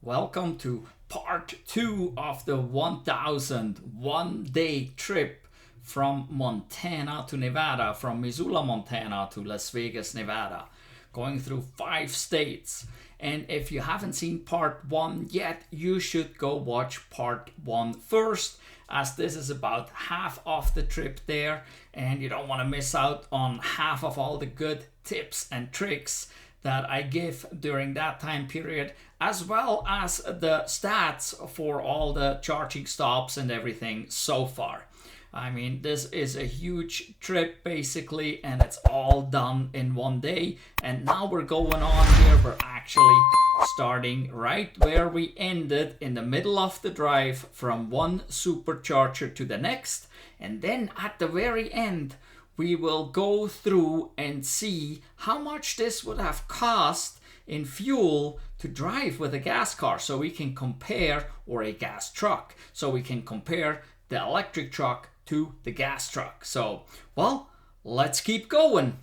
Welcome to part 2 of the 1,001-day trip from Montana to Nevada, from Missoula, Montana to Las Vegas, Nevada, going through 5 states. And if you haven't seen part 1 yet, you should go watch part 1 first, as this is about half of the trip there, and you don't want to miss out on half of all the good tips and tricks that I give during that time period, as well as the stats for all the charging stops and everything so far. I mean, this is a huge trip basically, and it's all done in one day. And now we're going on here. We're actually starting right where we ended, in the middle of the drive from one supercharger to the next. And then at the very end, we will go through and see how much this would have cost in fuel to drive with a gas car, so we can compare, or a gas truck, so we can compare the electric truck to the gas truck. So, well, let's keep going.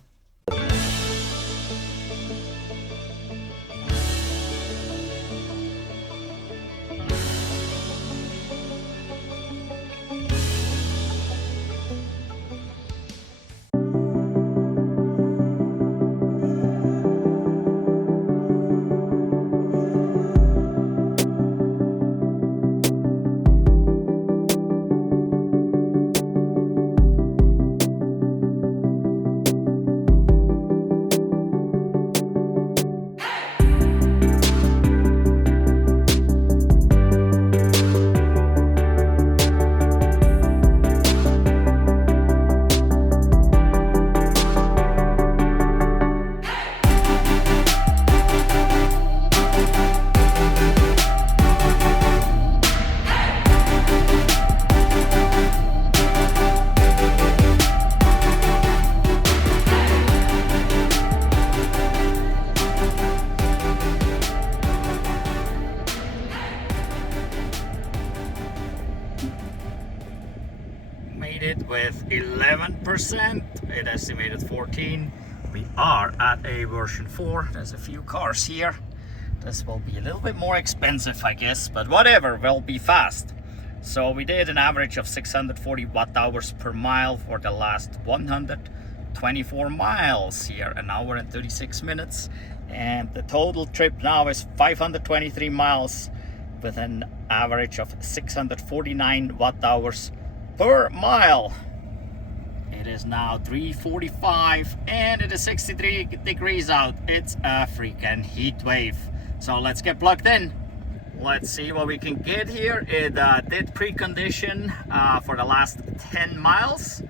With 11%, it estimated 14. We are at a version 4. There's a few cars here. This will be a little bit more expensive, I guess, but whatever, will be fast. So we did an average of 640 watt-hours per mile for the last 124 miles here, an hour and 36 minutes. And the total trip now is 523 miles with an average of 649 watt-hours per mile. It is now 3:45 and it is 63 degrees out. It's a freaking heat wave. So let's get plugged in. Let's see what we can get here. It did precondition for the last 10 miles.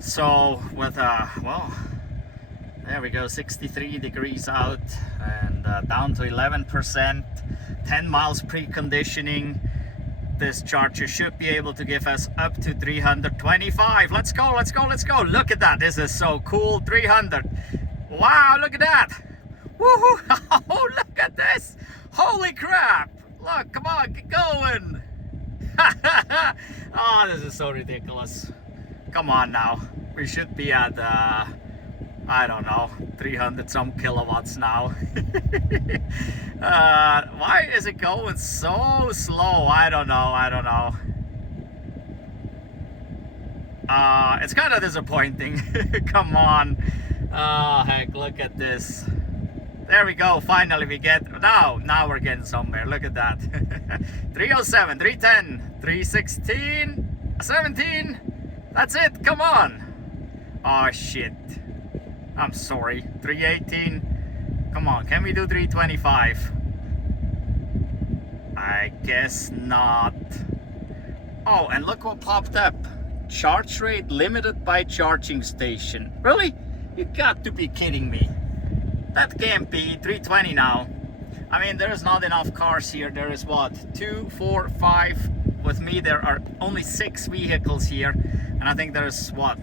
So with well, there we go, 63 degrees out and down to 11%, 10 miles preconditioning. This charger should be able to give us up to 325. Let's go, let's go, let's go. Look at that. This is so cool. 300. Wow, look at that. Woohoo. Oh, look at this. Holy crap. Look, come on, get going. Oh, this is so ridiculous. Come on now. We should be at, I don't know, 300 some kilowatts now. Why is it going so slow? I don't know. It's kind of disappointing. Come on. Oh, heck, look at this. There we go. Finally we get, now we're getting somewhere. Look at that. 307, 310, 316, 17. That's it. Come on. Oh, shit. I'm sorry. 318. Come on, can we do 325? I guess not. Oh, and look what popped up. Charge rate limited by charging station. Really? You got to be kidding me. That can't be. 320 now. I mean, there's not enough cars here. There is what? 2, 4, 5. With me, there are only 6 vehicles here. And I think there's what?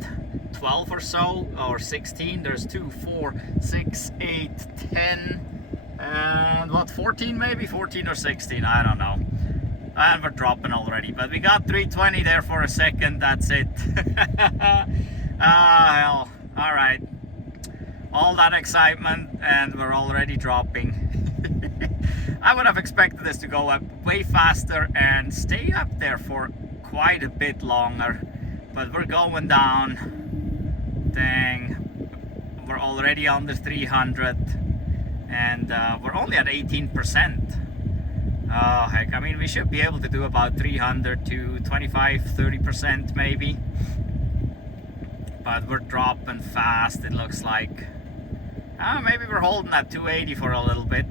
12 or so, or 16. There's 2, 4, 6, 8, 10, and what, 14 maybe? 14 or 16, I don't know. And we're dropping already, but we got 320 there for a second. That's it. Ah, hell. All right. All that excitement and we're already dropping. I would have expected this to go up way faster and stay up there for quite a bit longer, but we're going down. Dang, we're already under 300 and we're only at 18%. Oh heck, I mean, we should be able to do about 300 to 25-30% maybe, but we're dropping fast, it looks like. Maybe we're holding at 280 for a little bit.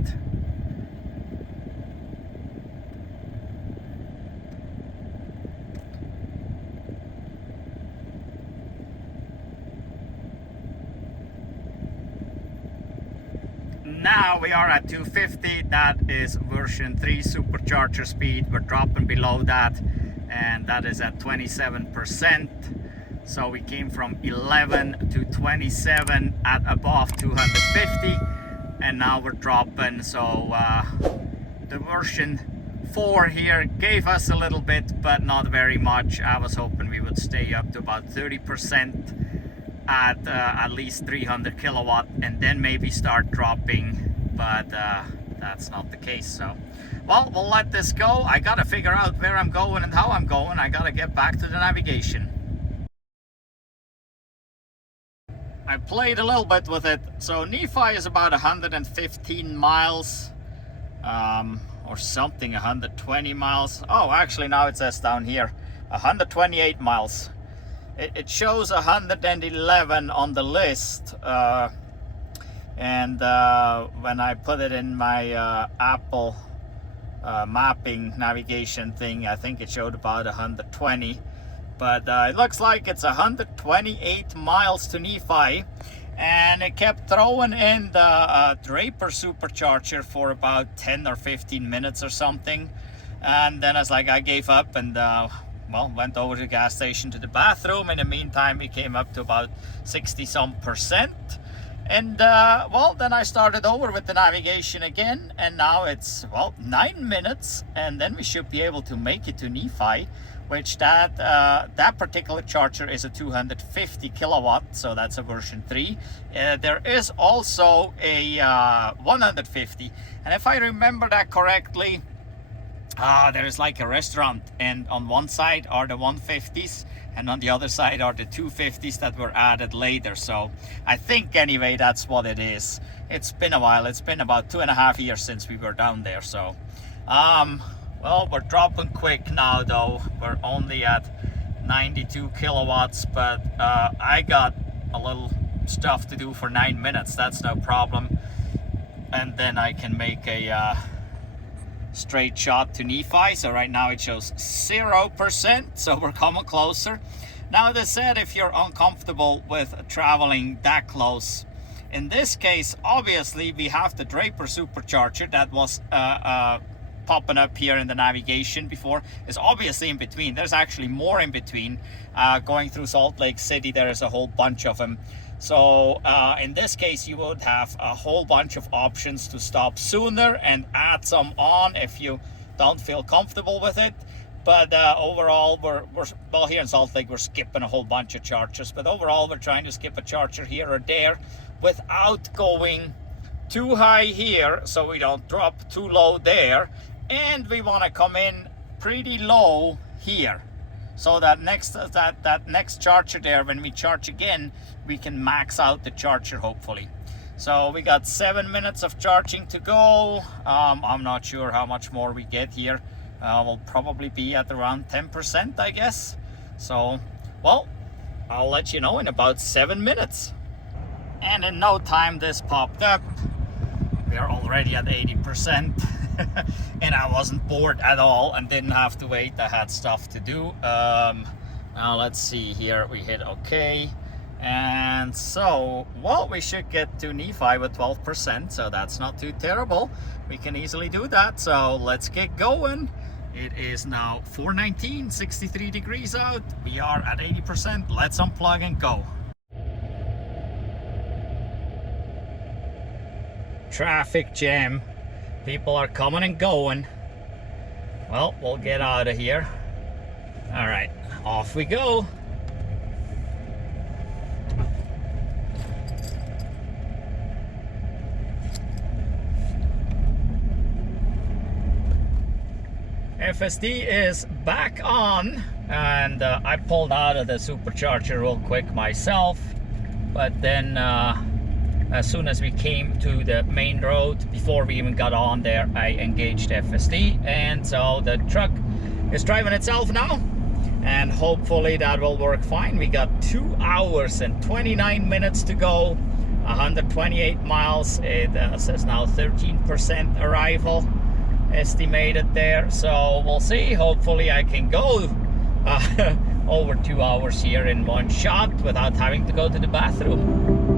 Now we are at 250. That is version 3 supercharger speed. We're dropping below that, and that is at 27%. So we came from 11 to 27 at above 250, and now we're dropping. So the version 4 here gave us a little bit, but not very much. I was hoping we would stay up to about 30% at least 300 kilowatt and then maybe start dropping, but that's not the case. So well, we'll let this go. I gotta figure out where I'm going and how I'm going. I gotta get back to the navigation. I played a little bit with it. So Nephi is about 115 miles or something, 120 miles. Oh, actually now it says down here 128 miles. It shows 111 on the list, and when I put it in my Apple mapping navigation thing, I think it showed about 120, but it looks like it's 128 miles to Nephi, and it kept throwing in the Draper Supercharger for about 10 or 15 minutes or something, and then I gave up and well, went over to the gas station to the bathroom. In the meantime, we came up to about 60-some%. And well, then I started over with the navigation again, and now it's, well, 9 minutes, and then we should be able to make it to Nephi, which that particular charger is a 250 kilowatt, so that's a version 3. There is also a 150, and if I remember that correctly, there's like a restaurant, and on one side are the 150s and on the other side are the 250s that were added later. So I think anyway that's what it is. It's been a while. It's been about 2.5 years since we were down there. So well, we're dropping quick now though. We're only at 92 kilowatts, but I got a little stuff to do for 9 minutes. That's no problem, and then I can make a straight shot to Nephi. So right now it shows 0%, so we're coming closer. Now they said if you're uncomfortable with traveling that close, in this case obviously we have the Draper Supercharger that was popping up here in the navigation before. Is obviously in between. There's actually more in between. Going through Salt Lake City, there is a whole bunch of them. So in this case, you would have a whole bunch of options to stop sooner and add some on if you don't feel comfortable with it. But overall, we're well, here in Salt Lake, we're skipping a whole bunch of chargers. But overall, we're trying to skip a charger here or there without going too high here, so we don't drop too low there. And we want to come in pretty low here, so that next charger there, when we charge again, we can max out the charger hopefully. So we got 7 minutes of charging to go. I'm not sure how much more we get here. We'll probably be at around 10%, I guess. So, well, I'll let you know in about 7 minutes. And in no time this popped up. We are already at 80%. And I wasn't bored at all and didn't have to wait. I had stuff to do. Now let's see here. We hit OK. And so, well, we should get to Nephi with 12%. So that's not too terrible. We can easily do that. So let's get going. It is now 4:19, 63 degrees out. We are at 80%. Let's unplug and go. Traffic jam. People are coming and going. Well, we'll get out of here. All right, off we go. FSD is back on, and I pulled out of the Supercharger real quick myself, but then as soon as we came to the main road, before we even got on there, I engaged FSD, and so the truck is driving itself now, and hopefully that will work fine. We got 2 hours and 29 minutes to go, 128 miles. It says now 13% arrival estimated there, so we'll see. Hopefully I can go over 2 hours here in one shot without having to go to the bathroom.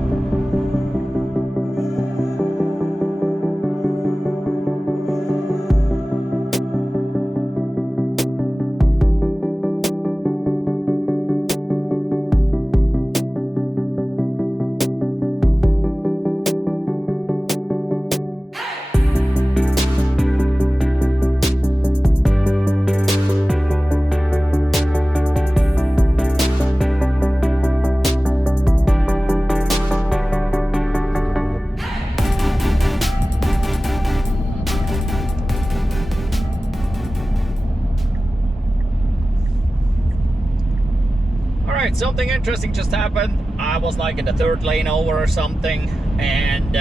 Something interesting just happened. I was like in the third lane over or something, and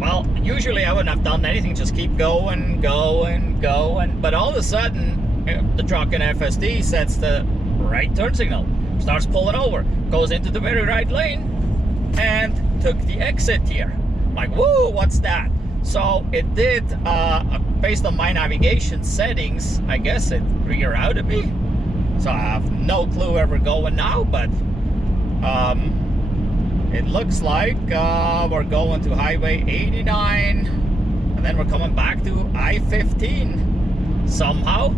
well, usually I wouldn't have done anything, just keep going, but all of a sudden the truck in FSD sets the right turn signal, starts pulling over, goes into the very right lane, and took the exit here. Like, whoa, what's that? So it did, based on my navigation settings, I guess it rerouted me. So I have no clue where we're going now, but it looks like we're going to Highway 89, and then we're coming back to I-15 somehow.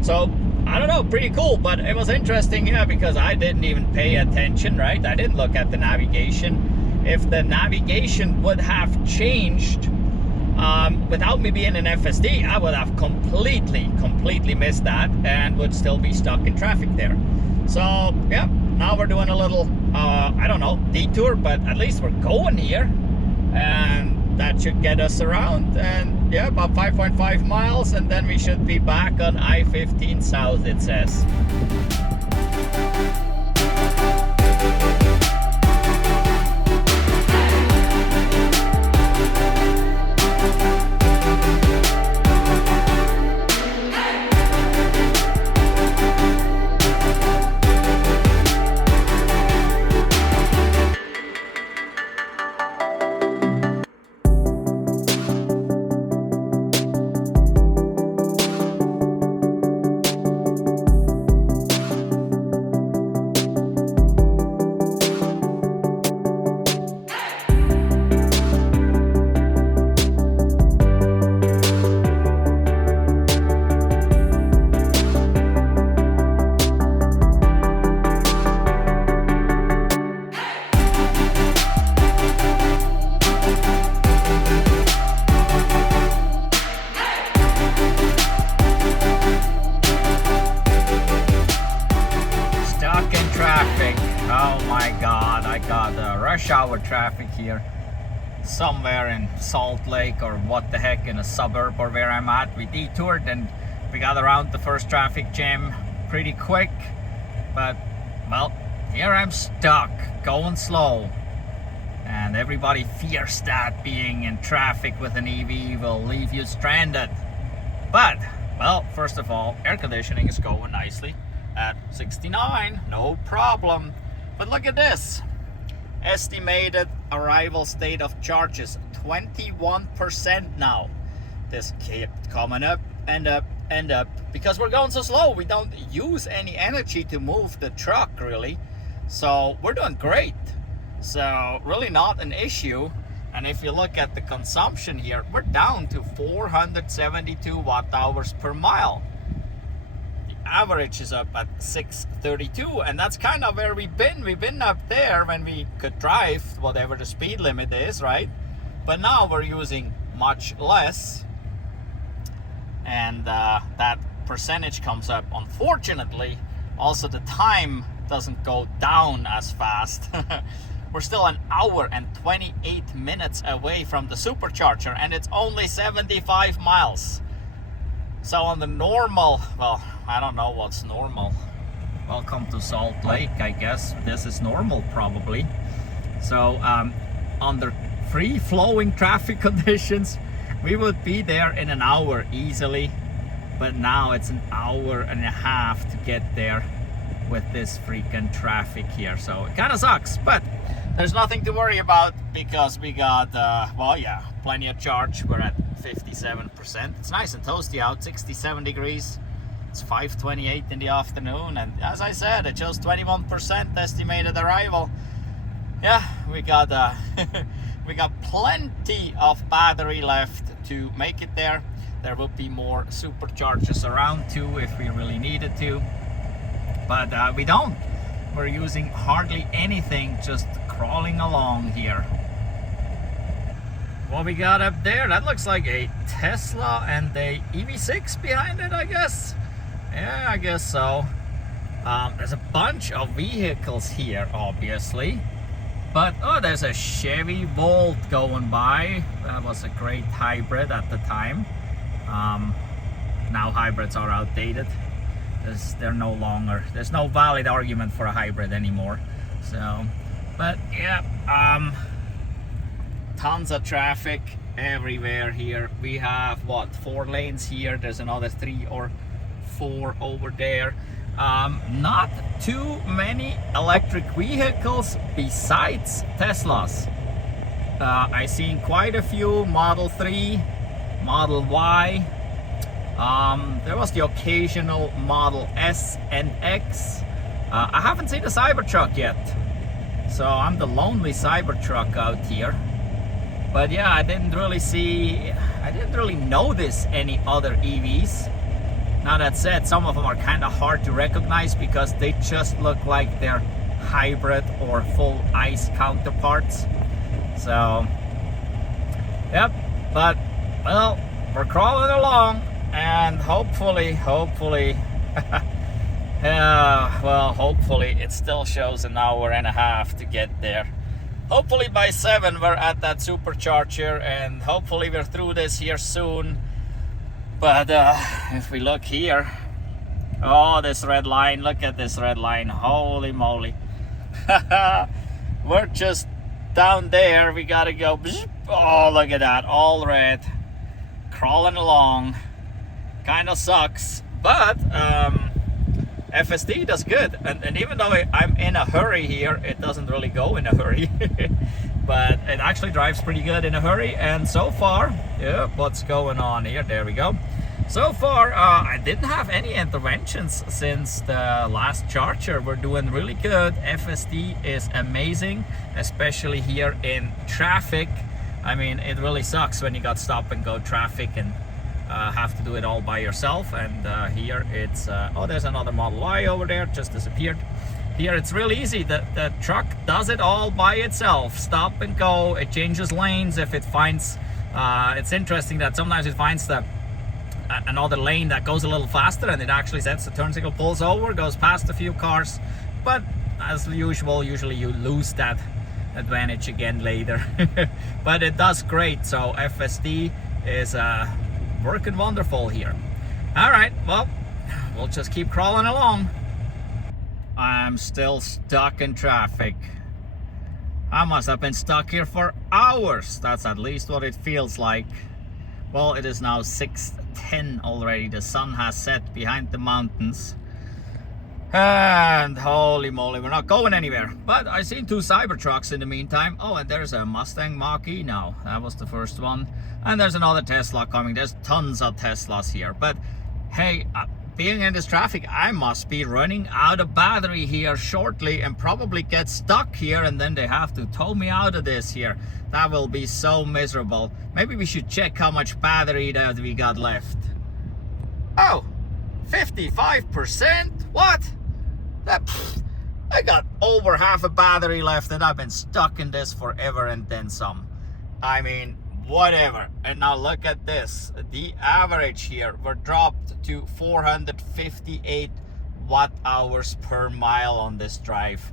So I don't know, pretty cool, but it was interesting, yeah, because I didn't even pay attention, right? I didn't look at the navigation. If the navigation would have changed without me being in FSD, I would have completely missed that and would still be stuck in traffic there. So yeah, now we're doing a little I don't know, detour, but at least we're going here, and that should get us around, and yeah, about 5.5 miles, and then we should be back on I-15 South, it says. Rush hour traffic here somewhere in Salt Lake, or what the heck, in a suburb or where I'm at. We detoured and we got around the first traffic jam pretty quick, but well, here I'm stuck going slow, and everybody fears that being in traffic with an EV will leave you stranded. But well, first of all, air conditioning is going nicely at 69, no problem. But look at this. Estimated arrival state of charges, 21% now. This kept coming up and up and up because we're going so slow. We don't use any energy to move the truck really, so we're doing great. So really not an issue. And if you look at the consumption here, we're down to 472 watt hours per mile. Average is up at 632, and that's kind of where we've been up there when we could drive whatever the speed limit is, right? But now we're using much less, and that percentage comes up. Unfortunately, also the time doesn't go down as fast. We're still an hour and 28 minutes away from the Supercharger, and it's only 75 miles. So on the normal, well, I don't know what's normal. Welcome to Salt Lake, I guess. This is normal probably. So under free-flowing traffic conditions, we would be there in an hour easily. But now it's an hour and a half to get there with this freaking traffic here. So it kind of sucks, but there's nothing to worry about because we got, well, yeah, plenty of charge. We're at 57%. It's nice and toasty out, 67 degrees. It's 5:28 in the afternoon, and as I said, it shows 21% estimated arrival. Yeah, we got we got plenty of battery left to make it there. There will be more superchargers around too if we really needed to, but we don't. We're using hardly anything, just crawling along here. What we got up there, that looks like a Tesla and a EV6 behind it, I guess. Yeah, I guess so. There's a bunch of vehicles here, obviously. But, oh, there's a Chevy Volt going by. That was a great hybrid at the time. Now hybrids are outdated. They're no longer, there's no valid argument for a hybrid anymore. So, but yeah, tons of traffic everywhere here. We have, what, 4 lanes here. There's another 3 or 4 over there. Not too many electric vehicles besides Teslas. I seen quite a few Model 3, Model Y. There was the occasional Model S and X. I haven't seen a Cybertruck yet, so I'm the lonely Cybertruck out here. But yeah, I didn't really notice any other EVs. Now that said, some of them are kind of hard to recognize because they just look like they're hybrid or full ICE counterparts. So, yep, but, well, we're crawling along, and hopefully, well, hopefully it still shows an hour and a half to get there. Hopefully by 7 we're at that supercharger, and hopefully we're through this here soon. But if we look here, oh, this red line, look at this red line, holy moly. We're just down there, we gotta go, oh, look at that, all red, crawling along. Kind of sucks, but FSD does good, and even though I'm in a hurry here, it doesn't really go in a hurry. But it actually drives pretty good in a hurry, and so far, yeah, what's going on here? There we go. So far, I didn't have any interventions since the last charger. We're doing really good. FSD is amazing, especially here in traffic. I mean, it really sucks when you got stop and go traffic and have to do it all by yourself. And here it's, oh, there's another Model Y over there, just disappeared. Here it's real easy. The truck does it all by itself. Stop and go. It changes lanes if it finds. It's interesting that sometimes it finds another lane that goes a little faster, and it actually sets the turn signal, pulls over, goes past a few cars. But as usual, usually you lose that advantage again later. But it does great. So FSD is working wonderful here. All right, well, we'll just keep crawling along. I'm still stuck in traffic. I must have been stuck here for hours. That's at least what it feels like. Well, it is now 6:10 already. The sun has set behind the mountains. And holy moly, we're not going anywhere. But I seen 2 Cybertrucks in the meantime. Oh, and there's a Mustang Mach-E now. That was the first one. And there's another Tesla coming. There's tons of Teslas here. But hey, being in this traffic, I must be running out of battery here shortly and probably get stuck here, and then they have to tow me out of this here. That will be so miserable. Maybe we should check how much battery that we got left. Oh, 55%? What? I got over half a battery left, and I've been stuck in this forever and then some. I mean, whatever. And now look at this. The average here, we're dropped to 458 watt-hours per mile on this drive.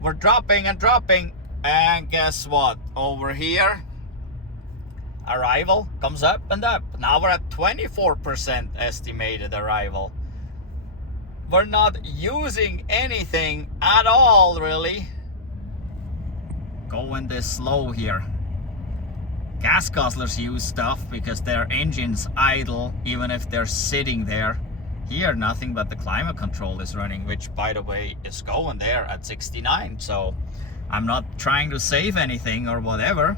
We're dropping and dropping, and guess what? Over here, arrival comes up and up. Now we're at 24% estimated arrival. We're not using anything at all, really. Going this slow here. Gas guzzlers use stuff because their engines idle even if they're sitting there. Here, nothing but the climate control is running, which, by the way, is going there at 69. So I'm not trying to save anything or whatever.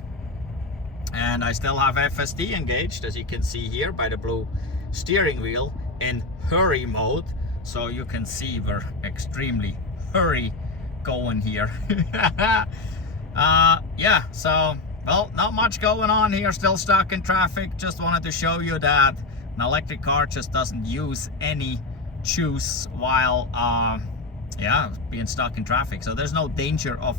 And I still have FSD engaged, as you can see here by the blue steering wheel, in hurry mode. So you can see we're extremely hurry going here. Yeah, so, well, not much going on here. Still stuck in traffic. Just wanted to show you that an electric car just doesn't use any juice while yeah, being stuck in traffic. So there's no danger of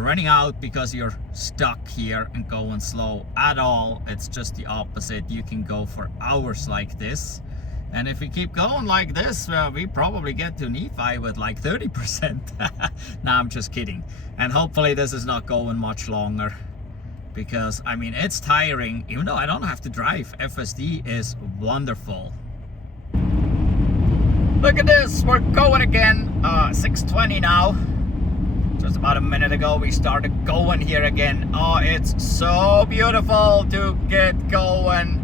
running out because you're stuck here and going slow at all. It's just the opposite. You can go for hours like this, and if we keep going like this, we probably get to Nephi with like 30%. Nah, I'm just kidding. And hopefully this is not going much longer, because I mean, it's tiring. Even though I don't have to drive, FSD is wonderful. Look at this, we're going again. 6:20 now. Just about a minute ago we started going here again. Oh, it's so beautiful to get going.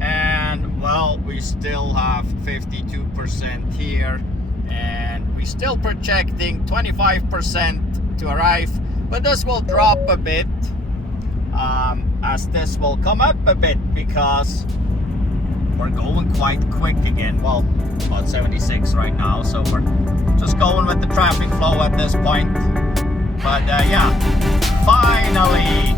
And well, we still have 52% here, and we're still projecting 25% to arrive, but this will drop a bit as this will come up a bit, because we're going quite quick again. Well, about 76 right now, so we're just going with the traffic flow at this point. But yeah, finally.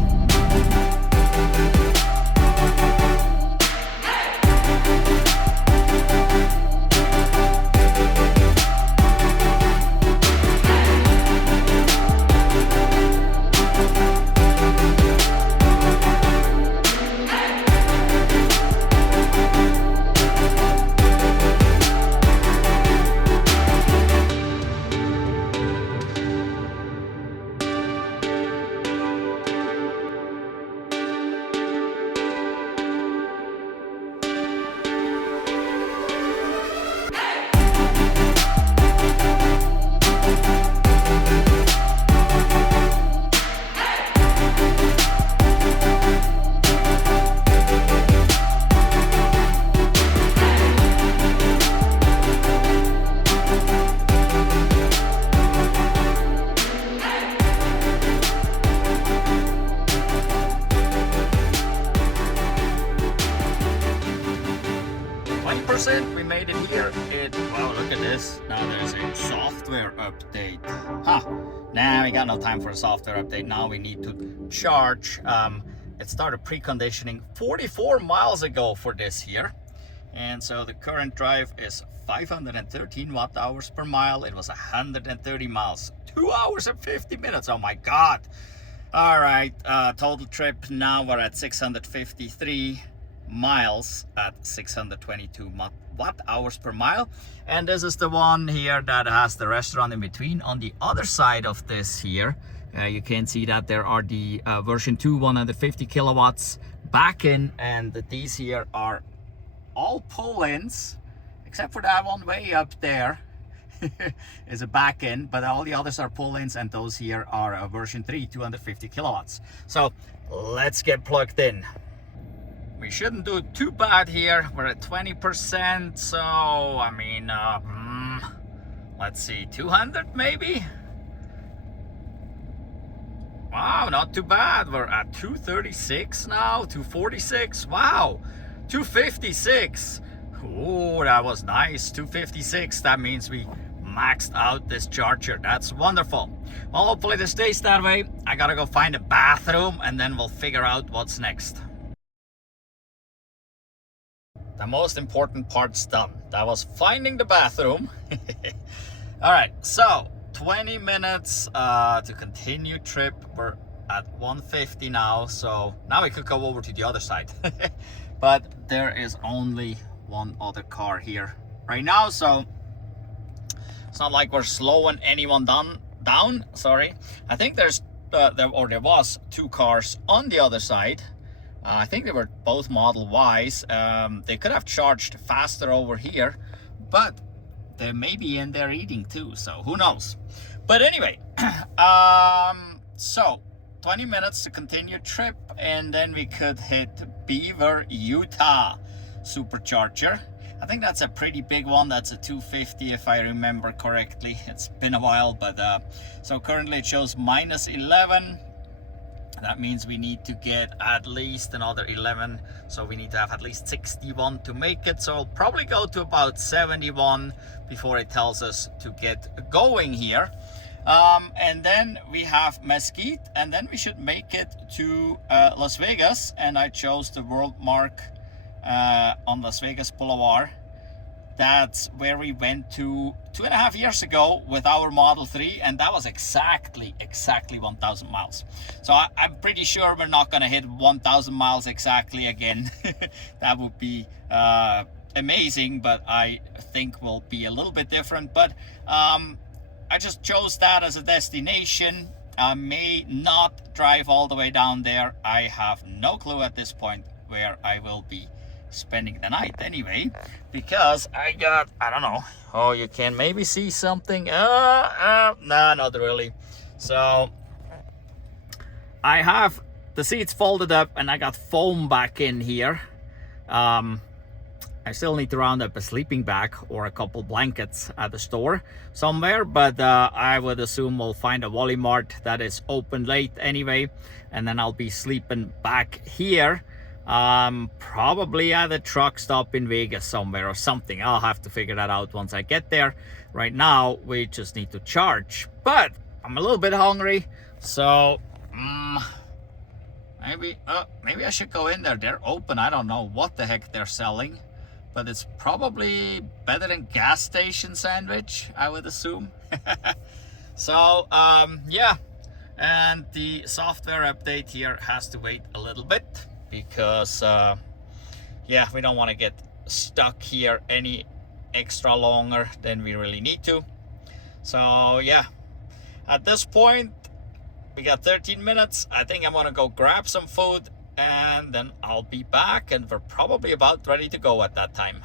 20%, we made it here. Wow, look at this. Now there's a software update. Nah, we got no time for a software update. Now we need to charge. It started preconditioning 44 miles ago for this here. And so the current drive is 513 watt hours per mile. It was 130 miles, 2 hours and 50 minutes. Oh my God. All right, total trip now we're at 653 miles at 622 watt hours per mile. And this is the one here that has the restaurant in between. On the other side of this here, you can see that there are the version 2 150 kilowatts back in, and these here are all pull-ins except for that one way up there is a back end, but all the others are pull-ins, and those here are version 3 250 kilowatts. So let's get plugged in. We shouldn't do too bad here. We're at 20%, so I mean, let's see, 200 maybe. Wow, not too bad. We're at 236 now, 246. Wow, 256. Oh, that was nice. 256. That means we maxed out this charger. That's wonderful. Well, hopefully this stays that way. I gotta go find a bathroom, and then we'll figure out what's next. The most important part's done. That was finding the bathroom. All right, so 20 minutes to continue trip. We're at 150 now, so now we could go over to the other side. But there is only one other car here right now, so it's not like we're slowing anyone down. Sorry, I think there was 2 cars on the other side, I think they were both Model Ys. They could have charged faster over here, but they may be in there eating too, so who knows. But anyway, so 20 minutes to continue trip, and then we could hit Beaver, Utah Supercharger. I think that's a pretty big one. That's a 250 if I remember correctly. It's been a while, but so currently it shows -11. That means we need to get at least another 11, so we need to have at least 61 to make it. So it'll probably go to about 71 before it tells us to get going here. And then we have Mesquite, and then we should make it to Las Vegas, and I chose the world mark on Las Vegas Boulevard. That's where we went to 2.5 years ago with our Model 3, and that was exactly 1,000 miles. So I'm pretty sure we're not going to hit 1,000 miles exactly again. That would be amazing, but I think will be a little bit different. But I just chose that as a destination. I may not drive all the way down there. I have no clue at this point where I will be spending the night anyway, because I don't know. Oh, you can maybe see something. Nah, not really. So I have the seats folded up, and I got foam back in here. I still need to round up a sleeping bag or a couple blankets at the store somewhere, but I would assume we'll find a Wally Mart that is open late anyway, and then I'll be sleeping back here, probably at a truck stop in Vegas somewhere or something. I'll have to figure that out once I get there. Right now we just need to charge, but I'm a little bit hungry, so maybe I should go in there. They're open. I don't know what the heck they're selling, but it's probably better than gas station sandwich, I would assume. So yeah, and the software update here has to wait a little bit, because yeah, we don't want to get stuck here any extra longer than we really need to. So yeah, at this point we got 13 minutes. I think I'm gonna go grab some food, and then I'll be back, and we're probably about ready to go at that time.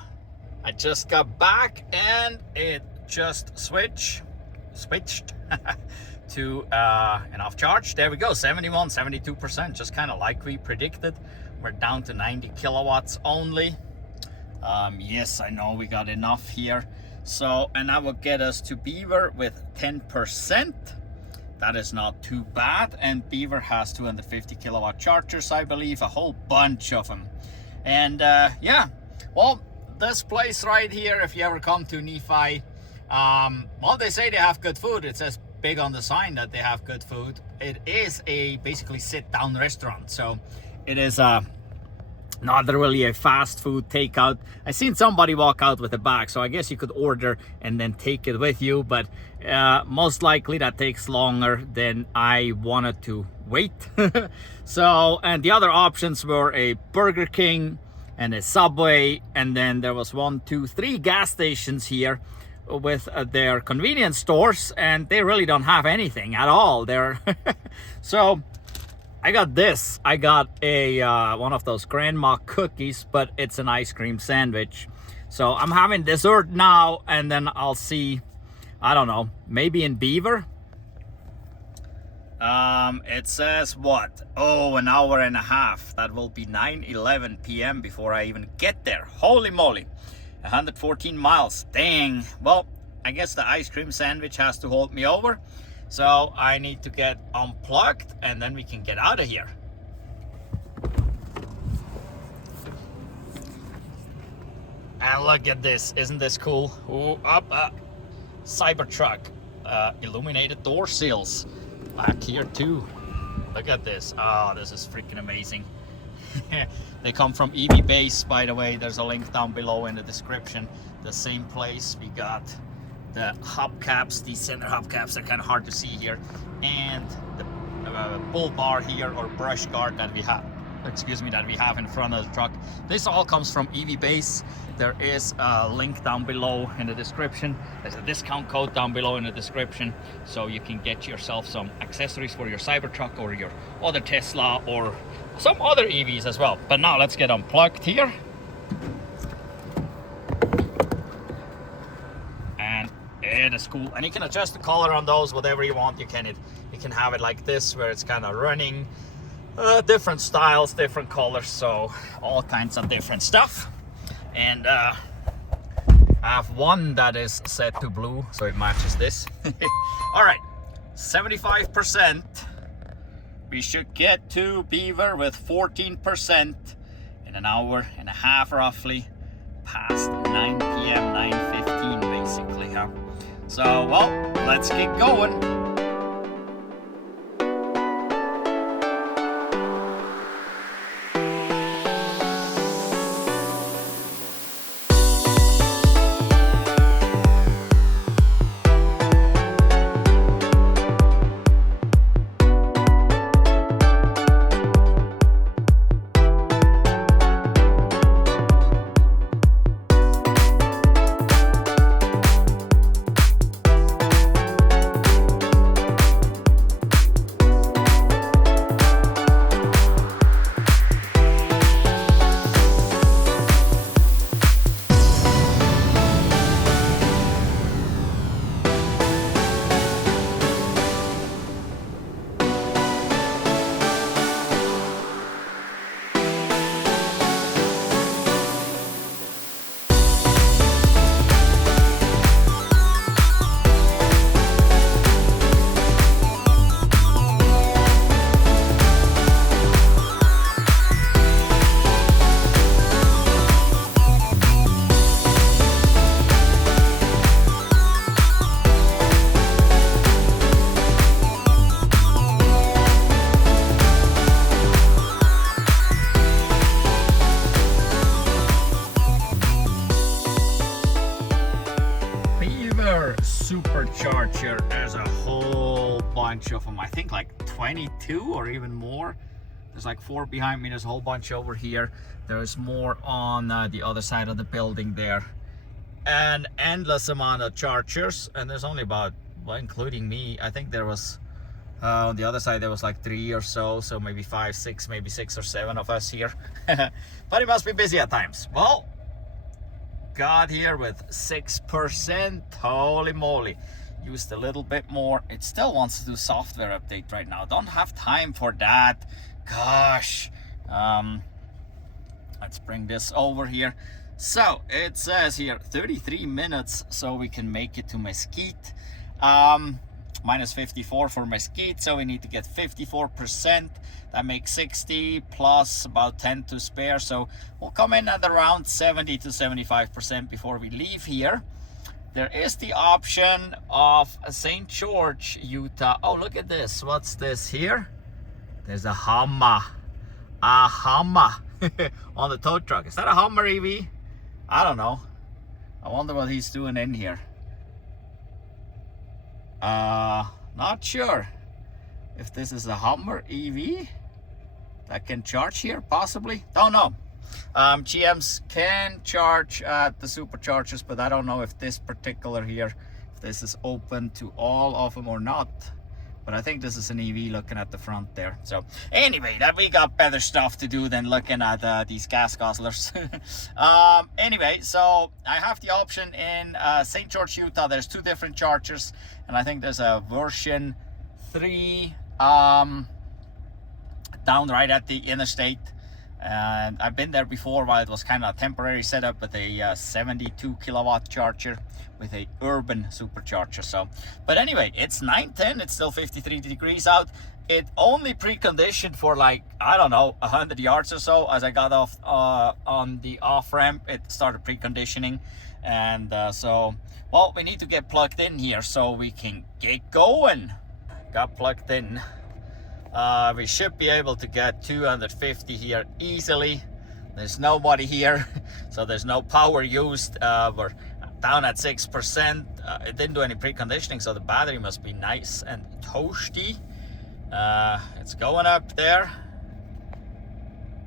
I just got back, and it just switched to enough charge. There we go, 71, 72%, just kind of like we predicted. We're down to 90 kilowatts only. Yes, I know we got enough here. So, and that will get us to Beaver with 10%. That is not too bad, and Beaver has 250 kilowatt chargers, I believe, a whole bunch of them. And yeah, well, this place right here, if you ever come to Nephi, well, they say they have good food. It says big on the sign that they have good food. It is a basically sit-down restaurant, so it is not really a fast food takeout. I seen somebody walk out with a bag, so I guess you could order and then take it with you, but most likely that takes longer than I wanted to wait. So, and the other options were a Burger King and a Subway, and then there was 1, 2, 3 gas stations here with their convenience stores, and they really don't have anything at all there. So I got this. I got a one of those grandma cookies, but it's an ice cream sandwich. So I'm having dessert now, and then I'll see, I don't know, maybe in Beaver. It says what? Oh, an hour and a half. That will be 9:11 p.m. before I even get there. Holy moly. 114 miles. Dang. Well, I guess the ice cream sandwich has to hold me over. So I need to get unplugged, and then we can get out of here. And look at this. Isn't this cool? Ooh, up. Cybertruck. Illuminated door sills. Back here too. Look at this. Oh, this is freaking amazing. They come from EVBASE, by the way. There's a link down below in the description. The same place. We got the hubcaps. These center hubcaps are kind of hard to see here, and the bull bar here, or brush guard, that we have excuse me, that we have in front of the truck. This all comes from EVBASE. There is a link down below in the description. There's a discount code down below in the description, so you can get yourself some accessories for your Cybertruck or your other Tesla or some other EVs as well. But now let's get unplugged here. And it is cool. And you can adjust the color on those whatever you want. You can have it like this, where it's kind of running. Different styles, different colors, so all kinds of different stuff. And I have one that is set to blue, so it matches this. All right, 75%. We should get to Beaver with 14% in an hour and a half, roughly, past 9 p.m., 9:15 basically, huh? So, well, let's get going. Supercharger, there's a whole bunch of them. I think like 22 or even more. There's like 4 behind me. There's a whole bunch over here. There's more on the other side of the building there. An endless amount of chargers, and there's only about, well, including me, I think there was on the other side there was like 3 or so, so maybe 5, 6, maybe 6 or 7 of us here. But it must be busy at times. Well, got here with 6%. Holy moly, used a little bit more. It still wants to do software update right now. Don't have time for that, gosh. Let's bring this over here. So it says here 33 minutes, so we can make it to Mesquite. Minus 54 for Mesquite, so we need to get 54%. That makes 60 plus about 10 to spare, so we'll come in at around 70 to 75% before we leave here. There is the option of St. George, Utah. Oh, look at this. What's this here? There's a Hummer. A Hummer on the tow truck. Is that a Hummer EV? I don't know. I wonder what he's doing in here. Not sure if this is a Hummer EV that can charge here, possibly. Don't know. GMs can charge at the superchargers, but I don't know if this particular here, if this is open to all of them or not. But I think this is an EV looking at the front there. So anyway, that we got better stuff to do than looking at these gas guzzlers. Anyway, so I have the option in St. George, Utah. There's 2 different chargers, and I think there's a version 3 down right at the interstate. And I've been there before while it was kind of a temporary setup with a 72 kilowatt charger with a urban supercharger. So, but anyway, it's 9:10. It's still 53 degrees out. It only preconditioned for like, I don't know, 100 yards or so. As I got off on the off ramp, it started preconditioning. And so, well, we need to get plugged in here so we can get going. Got plugged in. We should be able to get 250 here easily. There's nobody here, so there's no power used. We're down at 6%. It didn't do any preconditioning, so the battery must be nice and toasty. It's going up there.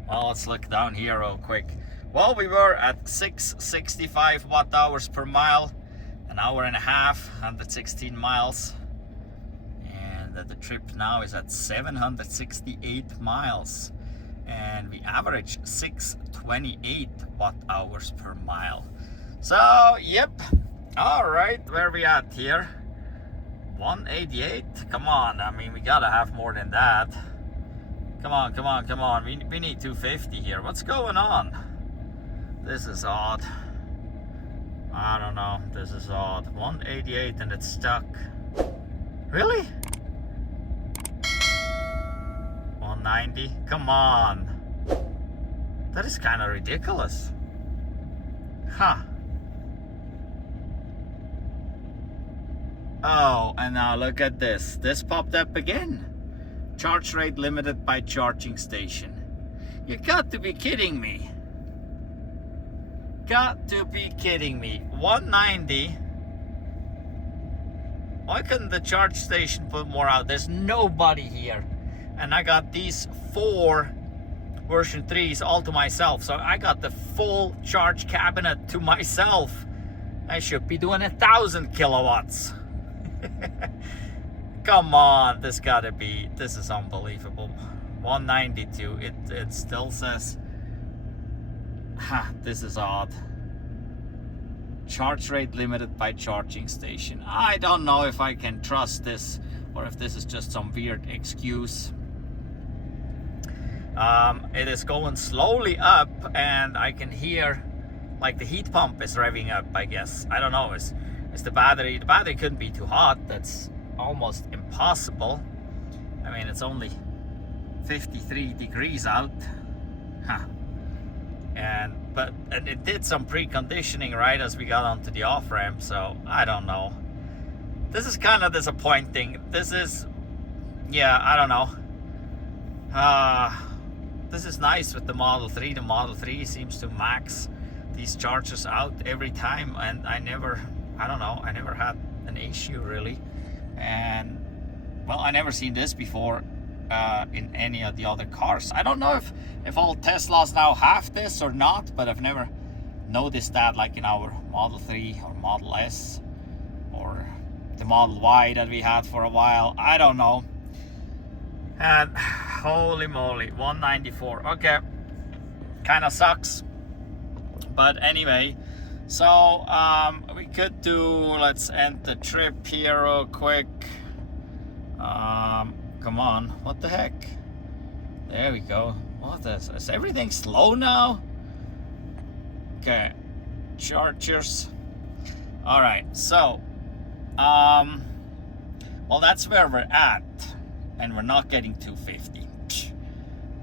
Well, let's look down here real quick. Well, we were at 665 watt hours per mile, an hour and a half, 116 miles. And the trip now is at 768 miles. And we average 628 watt hours per mile. So, yep. All right, where we at here? 188. Come on, I mean, we gotta have more than that. Come on, come on, come on. We need 250 here. What's going on? This is odd. I don't know. This is odd. 188 and it's stuck. Really? 190? Come on. That is kind of ridiculous. Huh. Oh, and now look at this. This popped up again. Charge rate limited by charging station. You got to be kidding me. Got to be kidding me. 190. Why couldn't the charge station put more out? There's nobody here. And I got these 4 version 3s all to myself. So I got the full charge cabinet to myself. I should be doing 1,000 kilowatts. Come on, this is unbelievable. 192, it still says, this is odd. Charge rate limited by charging station. I don't know if I can trust this or if this is just some weird excuse. It is going slowly up and I can hear like the heat pump is revving up, I guess. I don't know, it's the battery. The battery couldn't be too hot. That's almost impossible. I mean, it's only 53 degrees out. But it did some preconditioning right as we got onto the off ramp, so I don't know. This is kind of disappointing. This is, yeah, I don't know. This is nice with the Model 3. The Model 3 seems to max these chargers out every time, and I never had an issue really. And well, I never seen this before in any of the other cars. I don't know if all Teslas now have this or not, but I've never noticed that, like in our Model 3 or Model S or the Model Y that we had for a while. I don't know. And holy moly, 194. Okay, kind of sucks, but anyway. So we could do, let's end the trip here real quick. Come on, what the heck? There we go. What is everything slow now? Okay, chargers. All right, so well, that's where we're at, and we're not getting 250.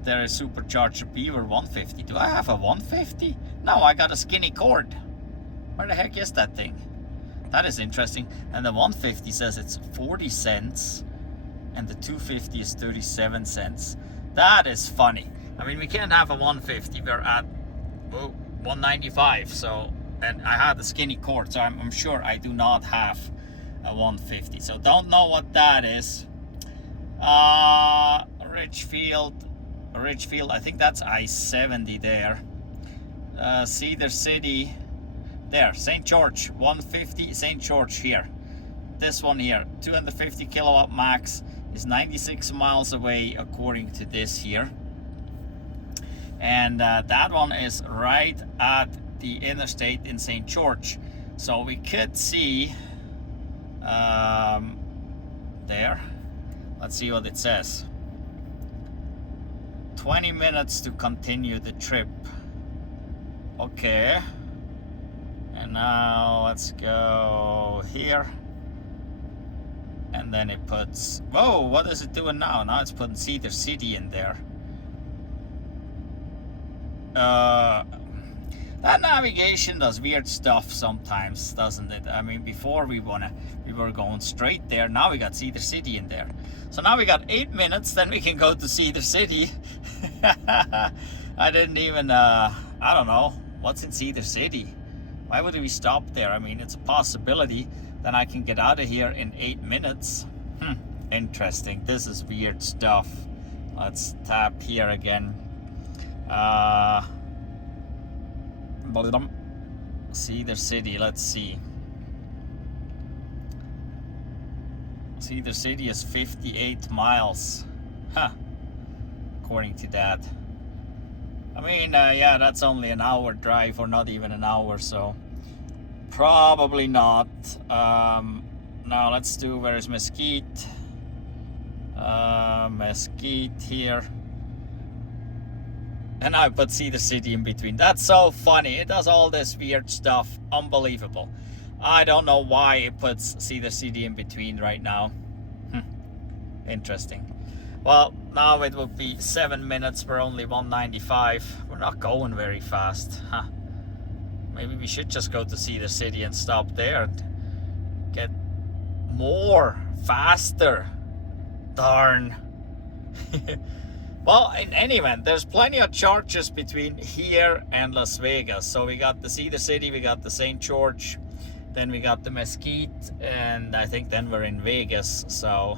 There is Supercharger Beaver 150. Do I have a 150? No, I got a skinny cord. Where the heck is that thing? That is interesting. And the 150 says it's 40 cents and the 250 is 37 cents. That is funny. I mean, we can't have a 150. We're at 195. So, and I had the skinny cord, so I'm sure I do not have a 150. So don't know what that is. Ridgefield, I think that's I-70 there. Cedar City. There, St. George, 150, St. George here. This one here, 250 kilowatt max, is 96 miles away according to this here. And that one is right at the interstate in St. George. So we could see there. Let's see what it says. 20 minutes to continue the trip. Okay. And now let's go here. And then it puts, whoa, what is it doing now? Now it's putting Cedar City in there. That navigation does weird stuff sometimes, doesn't it? I mean, before we were going straight there. Now we got Cedar City in there. So now we got 8 minutes, then we can go to Cedar City. I didn't even, I don't know, what's in Cedar City? Why would we stop there? I mean, it's a possibility. Then I can get out of here in 8 minutes. Interesting. This is weird stuff. Let's tap here again. Cedar City, let's see. Cedar City is 58 miles. Huh. According to that. I mean, yeah, that's only an hour drive, or not even an hour, so probably not. Now let's do, where is Mesquite? Mesquite here. And I put Cedar City in between. That's so funny. It does all this weird stuff. Unbelievable. I don't know why it puts Cedar City in between right now. Interesting. Well, now it would be 7 minutes for only 195. We're not going very fast. Huh. Maybe we should just go to Cedar City and stop there and get more, faster. Darn. Well, in any event, there's plenty of charges between here and Las Vegas. So we got the Cedar City, we got the St. George, then we got the Mesquite, and I think then we're in Vegas. So,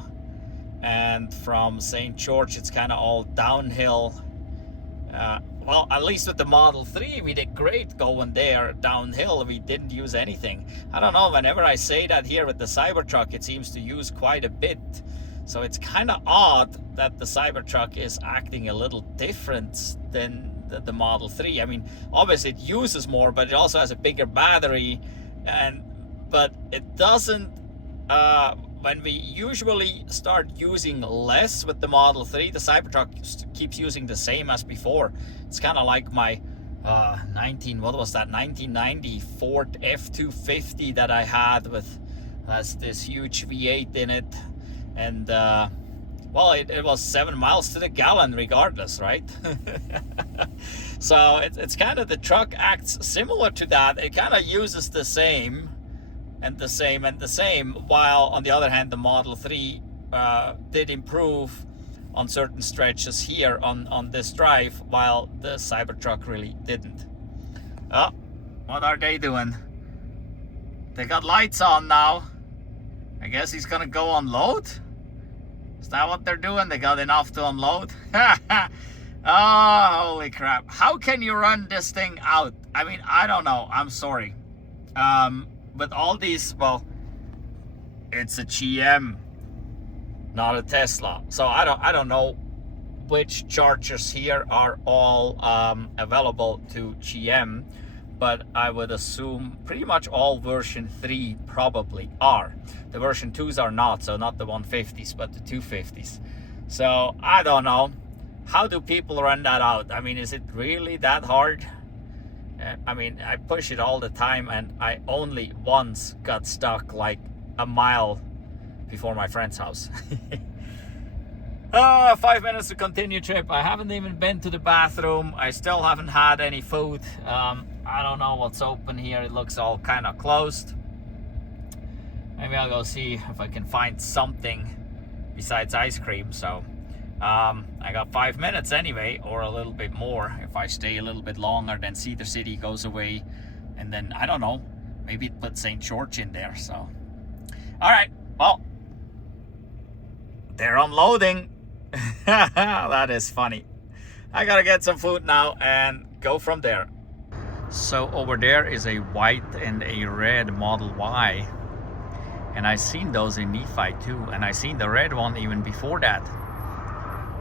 and from St. George, it's kind of all downhill. Well, at least with the Model 3, we did great going there downhill. We didn't use anything. I don't know, whenever I say that here with the Cybertruck, it seems to use quite a bit. So it's kind of odd that the Cybertruck is acting a little different than the Model 3. I mean, obviously it uses more, but it also has a bigger battery. But it doesn't, when we usually start using less with the Model 3, the Cybertruck keeps using the same as before. It's kind of like my 1990 Ford F-250 that I had with this huge V8 in it. And well, it was 7 miles to the gallon regardless, right? So it's kind of, the truck acts similar to that. It kind of uses the same and the same and the same, while on the other hand the Model 3 did improve on certain stretches here on this drive, while the Cybertruck really didn't. Oh, what are they doing? They got lights on now. I guess he's gonna go unload. Is that what they're doing? They got enough to unload? Oh, holy crap. How can you run this thing out? I mean, I don't know. I'm sorry. With all these, well, it's a GM, not a Tesla. So I don't know which chargers here are all available to GM, but I would assume pretty much all version 3 probably are. The version 2s are not, so not the 150s, but the 250s. So I don't know. How do people run that out? I mean, is it really that hard? I mean, I push it all the time, and I only once got stuck like a mile before my friend's house. 5 minutes to continue trip. I haven't even been to the bathroom. I still haven't had any food. I don't know what's open here. It looks all kind of closed. Maybe I'll go see if I can find something besides ice cream. So I got 5 minutes anyway, or a little bit more if I stay a little bit longer. Then Cedar City goes away, and then I don't know, maybe put St. George in there. So all right, well, they're unloading. That is funny. I gotta get some food now and go from there. So over there is a white and a red Model Y, and I seen those in Nephi too, and I seen the red one even before that.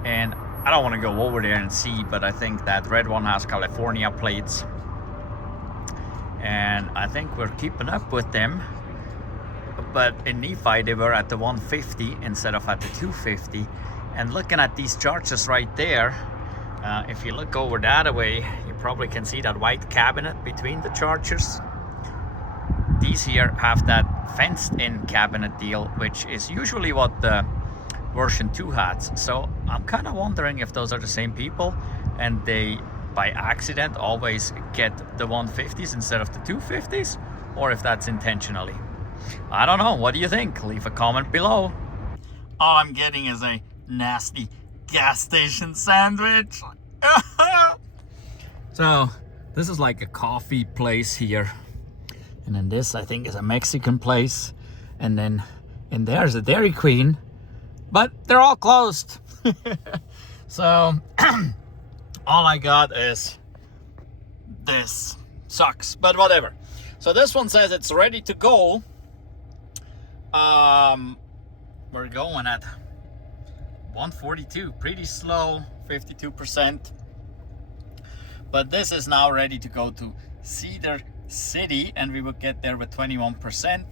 And I don't want to go over there and see, but I think that red one has California plates, and I think we're keeping up with them. But in Nephi they were at the 150 instead of at the 250. And looking at these chargers right there, if you look over that way, you probably can see that white cabinet between the chargers. These here have that fenced-in cabinet deal, which is usually what the version 2 has. So I'm kind of wondering if those are the same people, and they by accident always get the 150s instead of the 250s, or if that's intentionally. I don't know. What do you think? Leave a comment below. All I'm getting is a nasty gas station sandwich. So this is like a coffee place here, and then this I think is a Mexican place, and then there's a Dairy Queen, but they're all closed. So all I got is this. Sucks, but whatever. So this one says it's ready to go. We're going at 142, pretty slow, 52%. But this is now ready to go to Cedar City, and we will get there with 21%.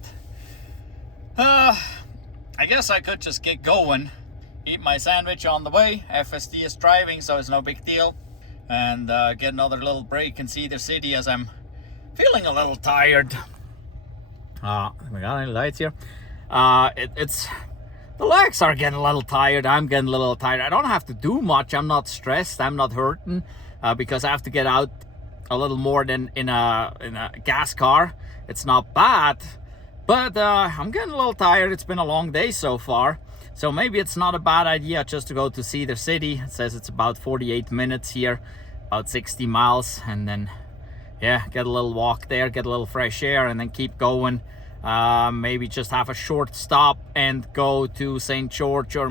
I guess I could just get going, eat my sandwich on the way. FSD is driving, so it's no big deal, and get another little break in Cedar City as I'm feeling a little tired. We got any lights here? It's the legs are getting a little tired. I'm getting a little tired. I don't have to do much. I'm not stressed. I'm not hurting because I have to get out a little more than in a gas car. It's not bad, but I'm getting a little tired. It's been a long day so far, so maybe it's not a bad idea just to go to Cedar City. It says it's about 48 minutes here, about 60 miles, and then yeah, get a little walk there, get a little fresh air, and then keep going. Maybe just have a short stop and go to St. George, or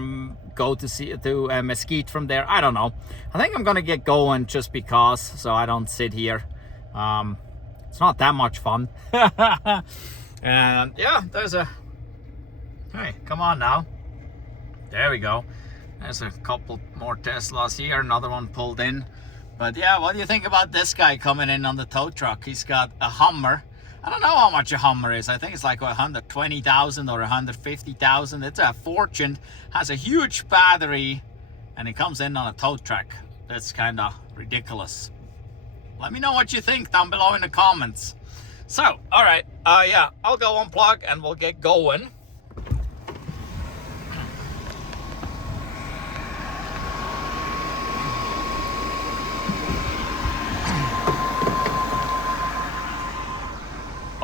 go to Mesquite from there. I don't know. I think I'm gonna get going just because, so I don't sit here. It's not that much fun. And yeah, there's a, hey, come on now. There we go. There's a couple more Teslas here, another one pulled in. But yeah, what do you think about this guy coming in on the tow truck? He's got a Hummer. I don't know how much a Hummer is. I think it's like 120,000 or 150,000. It's a fortune. Has a huge battery, and it comes in on a tow truck. That's kind of ridiculous. Let me know what you think down below in the comments. So, all right, yeah, I'll go unplug and we'll get going.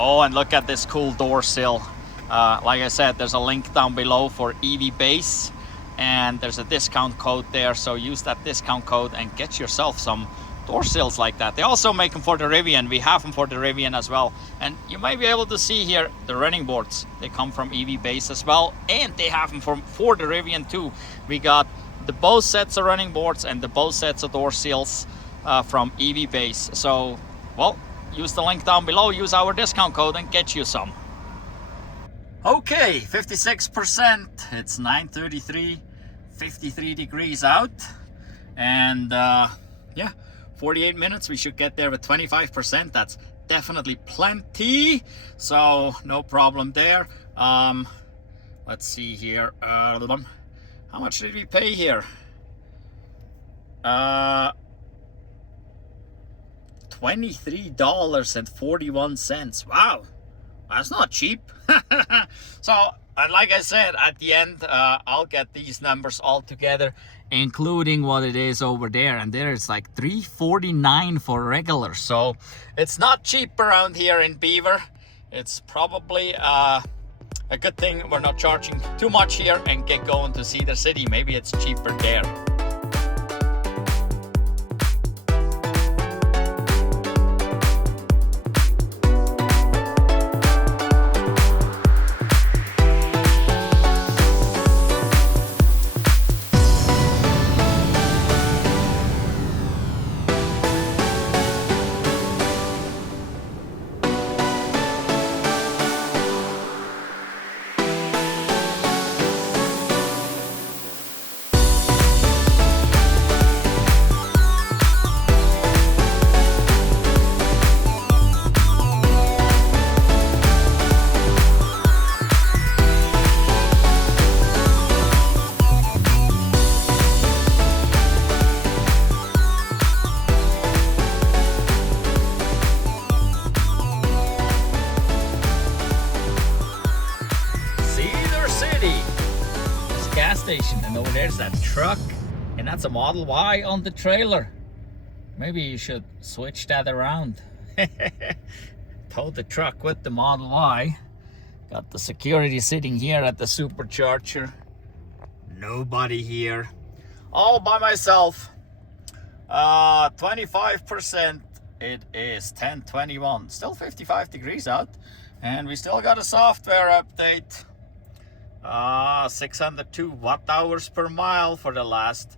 Oh, and look at this cool door sill. Like I said, there's a link down below for EVBASE, and there's a discount code there, so use that discount code and get yourself some door sills like that. They also make them for the Rivian. We have them for the Rivian as well, and you might be able to see here the running boards. They come from EVBASE as well, and they have them for the Rivian too. We got the both sets of running boards and the both sets of door sills from EVBASE. So, well, use the link down below, use our discount code, and get you some. Okay, 56%. It's 9:33, 53 degrees out, and yeah, 48 minutes. We should get there with 25%. That's definitely plenty, so no problem there. Let's see here. How much did we pay here? $23.41. Wow, that's not cheap. So, like I said, at the end, I'll get these numbers all together, including what it is over there. And there it's like $3.49 for regular. So it's not cheap around here in Beaver. It's probably a good thing we're not charging too much here and get going to Cedar City. Maybe it's cheaper there. Station, and over there's that truck, and that's a Model Y on the trailer. Maybe you should switch that around. Tow the truck with the Model Y. Got the security sitting here at the Supercharger. Nobody here. All by myself. 25%. It is 10:21. Still 55 degrees out, and we still got a software update. 602 watt-hours per mile for the last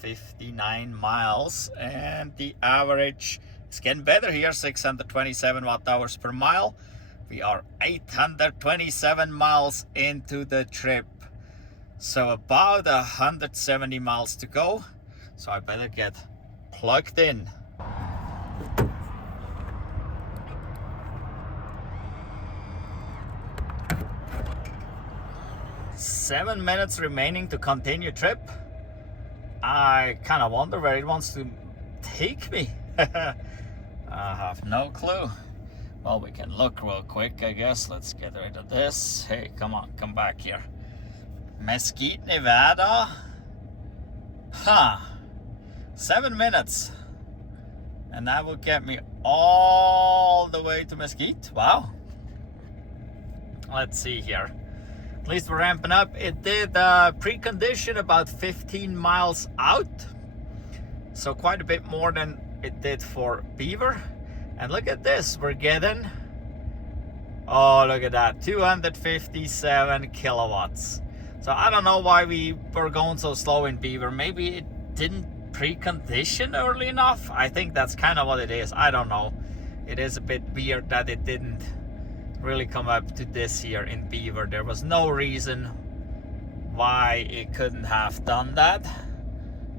59 miles, and the average is getting better here, 627 watt-hours per mile. We are 827 miles into the trip, so about 170 miles to go. So I better get plugged in. Seven minutes remaining to continue trip. I kind of wonder where it wants to take me. I have no clue. Well, we can look real quick, I guess. Let's get rid of this. Hey, come on, come back here. Mesquite, Nevada. Huh. 7 minutes. And that will get me all the way to Mesquite. Wow. Let's see here. At least we're ramping up. It did precondition about 15 miles out, so quite a bit more than it did for Beaver. And look at this, we're getting, oh look at that, 257 kilowatts. So I don't know why we were going so slow in Beaver. Maybe it didn't precondition early enough. I think that's kind of what it is. I don't know. It is a bit weird that it didn't really come up to this here in Beaver. There was no reason why it couldn't have done that.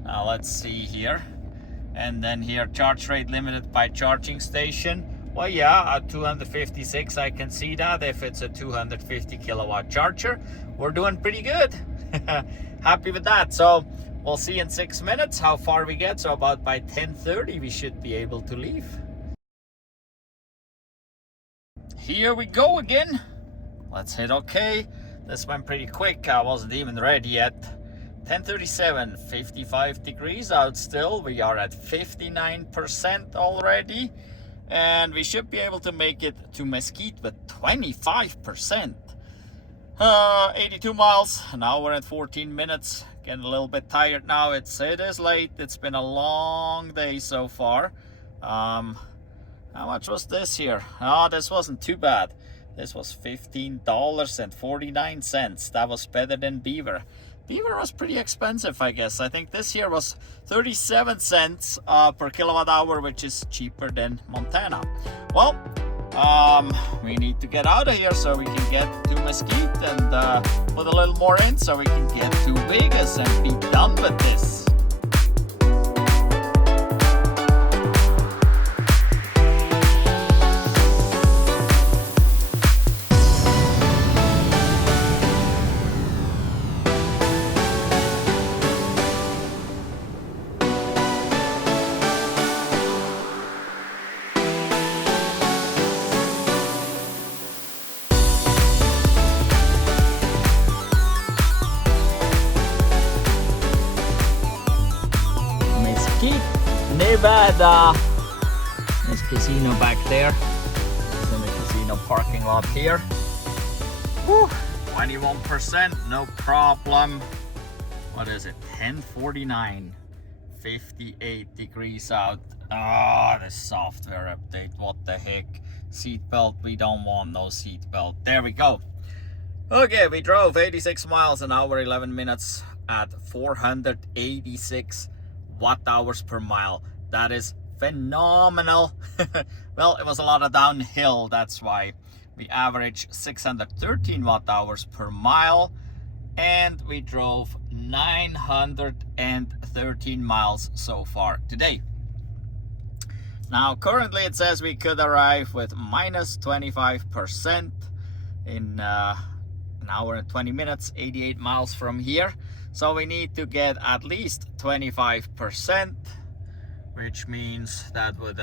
Now let's see here. And then here, charge rate limited by charging station. Well, yeah, at 256 I can see that. If it's a 250 kilowatt charger, we're doing pretty good. Happy with that. So we'll see in 6 minutes how far we get. So about by 10:30 we should be able to leave. Here we go again. Let's hit OK. This went pretty quick. I wasn't even ready yet. 10:37, 55 degrees out still. We are at 59% already. And we should be able to make it to Mesquite with 25%. 82 miles. Now we're at 14 minutes. Getting a little bit tired now. It is late. It's been a long day so far. How much was this here? Oh, this wasn't too bad. This was $15.49. That was better than Beaver. Beaver was pretty expensive, I guess. I think this here was 37 cents per kilowatt hour, which is cheaper than Montana. Well, we need to get out of here so we can get to Mesquite and put a little more in so we can get to Vegas and be done with this. Nevada. There's casino back there. It's in the casino parking lot here. Whew, 21%, no problem. What is it? 10:49, 58 degrees out. Ah, the software update. What the heck? Seatbelt. We don't want no seatbelt. There we go. Okay, we drove 86 miles an hour, 11 minutes at 486 watt-hours per mile. That is phenomenal. Well, it was a lot of downhill, that's why we averaged 613 watt-hours per mile, and we drove 913 miles so far today. Now currently it says we could arrive with minus 25% in an hour and 20 minutes, 88 miles from here. So we need to get at least 25%, which means that would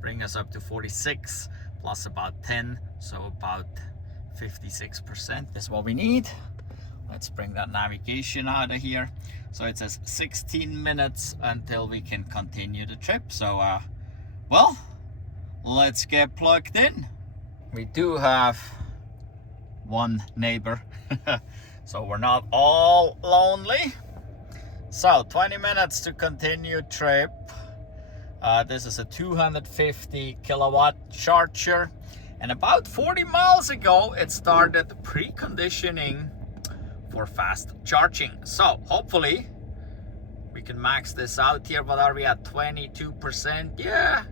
bring us up to 46 plus about 10, so about 56% is what we need. Let's bring that navigation out of here. So it says 16 minutes until we can continue the trip. So well, let's get plugged in. We do have one neighbor, so we're not all lonely. So 20 minutes to continue trip. This is a 250 kilowatt charger, and about 40 miles ago it started preconditioning for fast charging. So hopefully We can max this out here. What are we at? 22%. Yeah,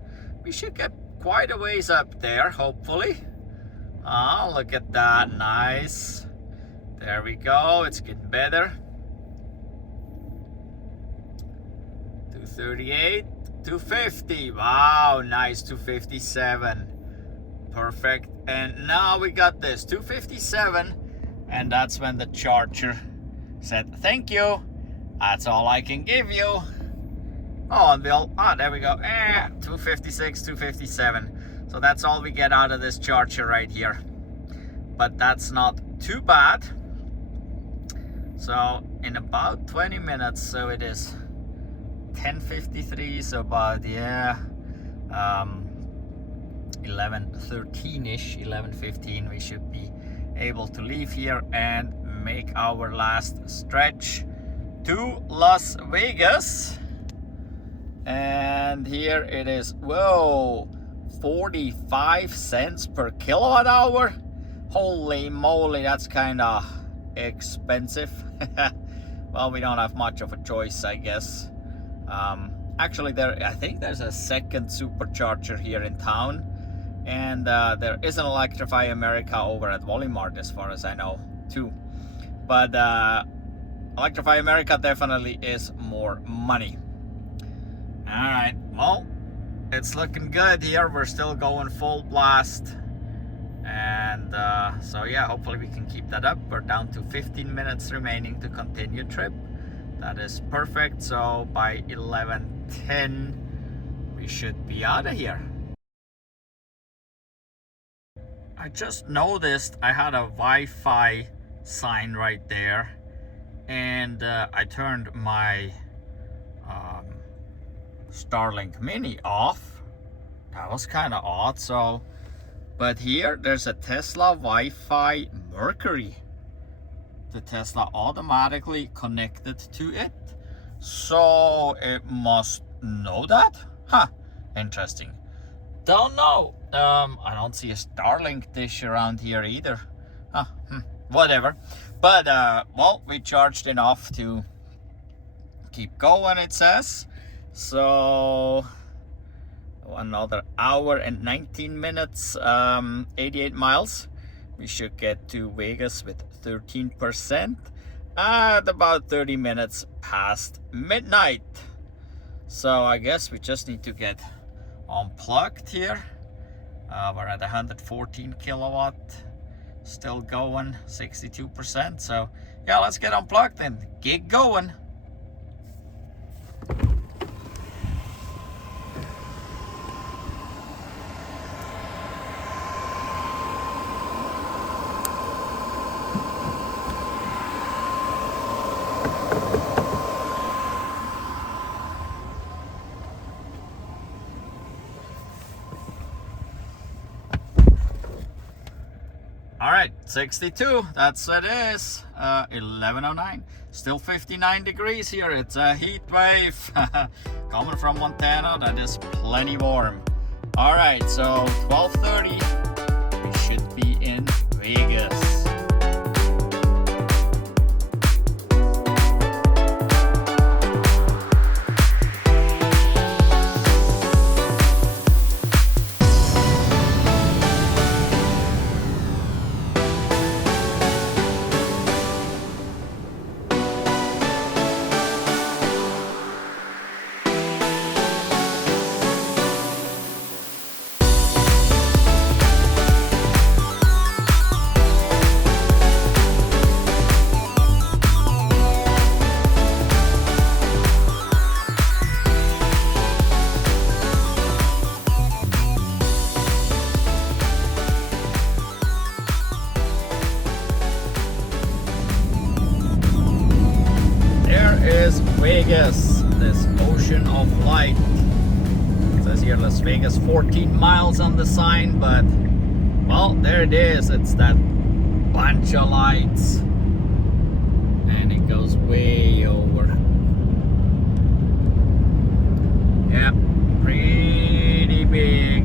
we should get quite a ways up there, hopefully. Ah, look at that. Nice. There we go. It's getting better. 238, 250. Wow, nice. 257. Perfect. And now we got this 257, and that's when the charger said thank you. That's all I can give you. Oh, and there we go. 256, 257. So that's all we get out of this charger right here. But that's not too bad. So in about 20 minutes, so it is 10:53, so about 11:13ish, 11:15, we should be able to leave here and make our last stretch to Las Vegas. And here it is. Whoa, 45 cents per kilowatt hour. Holy moly, that's kind of expensive. Well, we don't have much of a choice, I guess. Actually, I think there's a second supercharger here in town, and there is an Electrify America over at Walmart, as far as I know, too. But Electrify America definitely is more money. All right, well, it's looking good here. We're still going full blast, and so yeah, hopefully we can keep that up. We're down to 15 minutes remaining to continue trip. That is perfect. So by 11:10 we should be out of here. I just noticed I had a Wi-Fi sign right there, and I turned my Starlink Mini off. That was kind of odd. So, but here there's a Tesla Wi-Fi Mercury. The Tesla automatically connected to it, so it must know that. Huh, interesting. Don't know. I don't see a Starlink dish around here either. Huh, whatever. But well, we charged enough to keep going, it says. So another hour and 19 minutes, 88 miles. We should get to Vegas with 13% at about 30 minutes past midnight. So I guess we just need to get unplugged here. We're at 114 kilowatt, still going, 62%. So yeah, let's get unplugged and get going. All right, 62, that's what it is. 11:09, still 59 degrees here. It's a heat wave coming from Montana. That is plenty warm. All right, so 12:30, we should be in Vegas. Vegas, this ocean of light. It says here Las Vegas, 14 miles on the sign, but well, there it is. It's that bunch of lights, and it goes way over. Yeah, pretty big.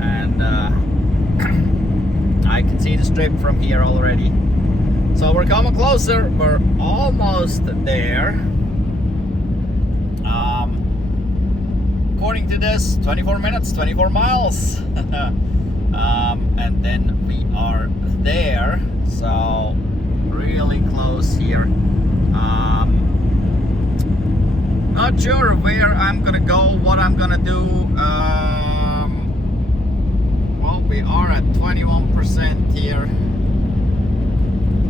And I can see the strip from here already. So we're coming closer. We're almost there. According to this, 24 minutes, 24 miles. And then we are there. So really close here. Not sure where I'm gonna go, what I'm gonna do. Well, we are at 21% here.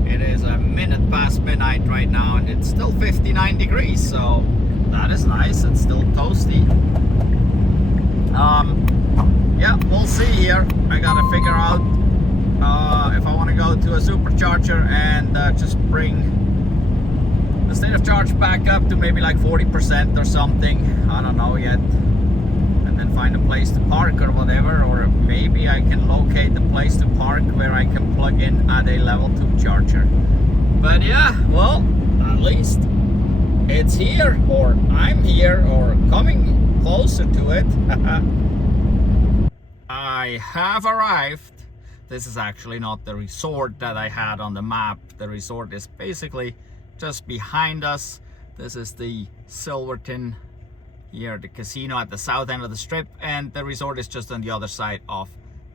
It is a minute past midnight right now, and it's still 59 degrees, so that is nice. It's still toasty. Yeah, we'll see here. I gotta figure out if I want to go to a supercharger and just bring the state of charge back up to maybe like 40% or something. I don't know yet. And then find a place to park or whatever, or maybe I can locate the place to park where I can plug in at a level 2 charger. But yeah, well, at least it's here, or I'm here, or coming closer to it. I have arrived. This is actually not the resort that I had on the map. The resort is basically just behind us. This is the Silverton here, the casino at the south end of the strip, and the resort is just on the other side of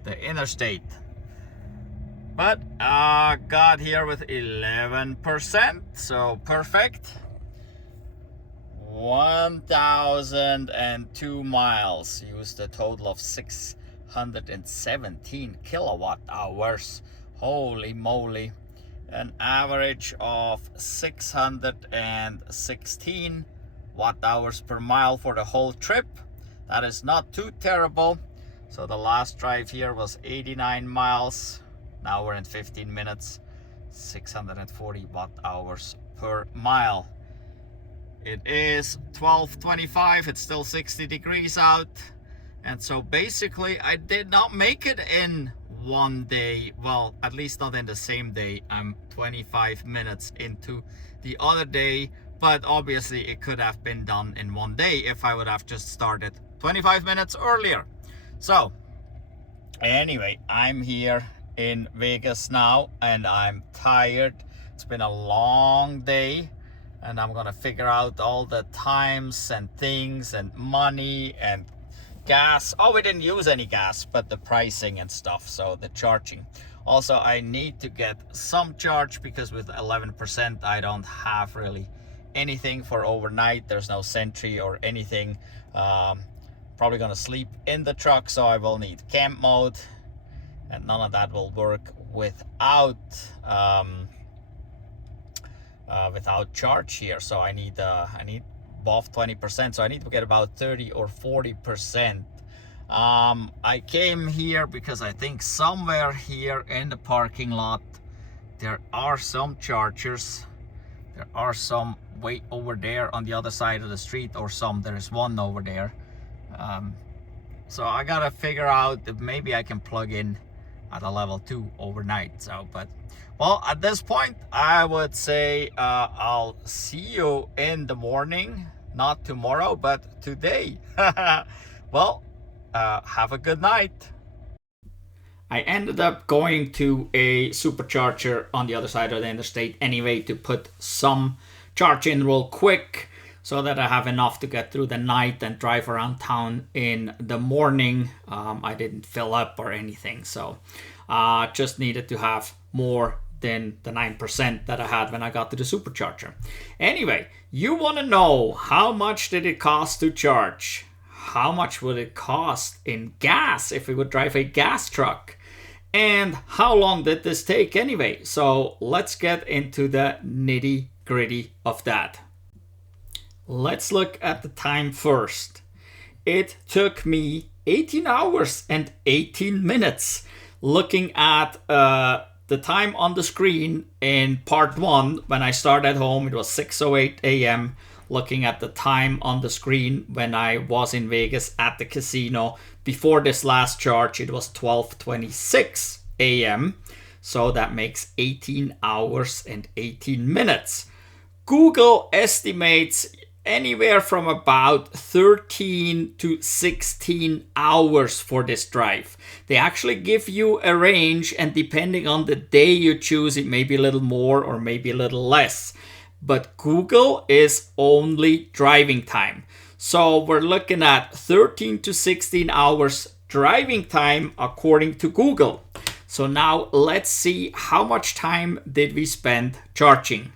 the interstate. But got here with 11%, so perfect. 1,002 miles, used a total of 617 kilowatt hours. Holy moly. An average of 616 watt hours per mile for the whole trip. That is not too terrible. So the last drive here was 89 miles. Now we're in 15 minutes, 640 watt hours per mile. It is 12:25. It's still 60 degrees out. And so basically I did not make it in one day. Well, at least not in the same day. I'm 25 minutes into the other day, but obviously it could have been done in one day if I would have just started 25 minutes earlier. So anyway, I'm here in Vegas now, and I'm tired. It's been a long day, and I'm gonna figure out all the times and things and money and gas. Oh, we didn't use any gas, but the pricing and stuff, so the charging. Also, I need to get some charge because with 11% I don't have really anything for overnight. There's no Sentry or anything. Probably gonna sleep in the truck, so I will need camp mode, and none of that will work without without charge here. So I need above 20%, so I need to get about 30 or 40%. I came here because I think somewhere here in the parking lot there are some chargers. There are some way over there on the other side of the street, or there is one over there. So I gotta figure out if maybe I can plug in at a level 2 overnight. So, but well, at this point I would say I'll see you in the morning, not tomorrow but today. Well, have a good night. I ended up going to a supercharger on the other side of the interstate anyway to put some charge in real quick, so that I have enough to get through the night and drive around town in the morning. I didn't fill up or anything, so just needed to have more than the 9% that I had when I got to the supercharger. Anyway, you want to know how much did it cost to charge? How much would it cost in gas if we would drive a gas truck? And how long did this take anyway? So let's get into the nitty-gritty of that. Let's look at the time first. It took me 18 hours and 18 minutes. Looking at the time on the screen in part 1, when I started home, it was 6:08 a.m. Looking at the time on the screen when I was in Vegas at the casino before this last charge, it was 12:26 a.m. So that makes 18 hours and 18 minutes. Google estimates anywhere from about 13 to 16 hours for this drive. They actually give you a range, and depending on the day you choose, it may be a little more or maybe a little less. But Google is only driving time. So we're looking at 13 to 16 hours driving time according to Google. So now let's see how much time did we spend charging.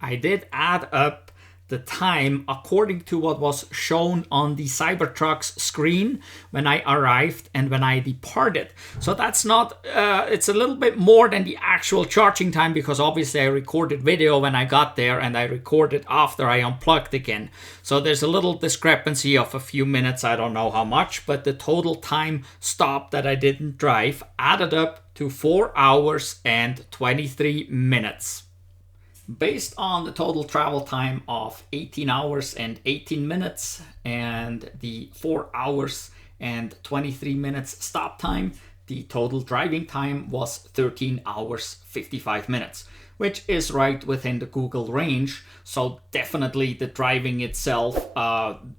I did add up the time according to what was shown on the Cybertruck's screen when I arrived and when I departed. So that's not, it's a little bit more than the actual charging time, because obviously I recorded video when I got there and I recorded after I unplugged again. So there's a little discrepancy of a few minutes, I don't know how much, but the total time stopped that I didn't drive added up to 4 hours and 23 minutes. Based on the total travel time of 18 hours and 18 minutes and the 4 hours and 23 minutes stop time, the total driving time was 13 hours 55 minutes, which is right within the Google range. So definitely the driving itself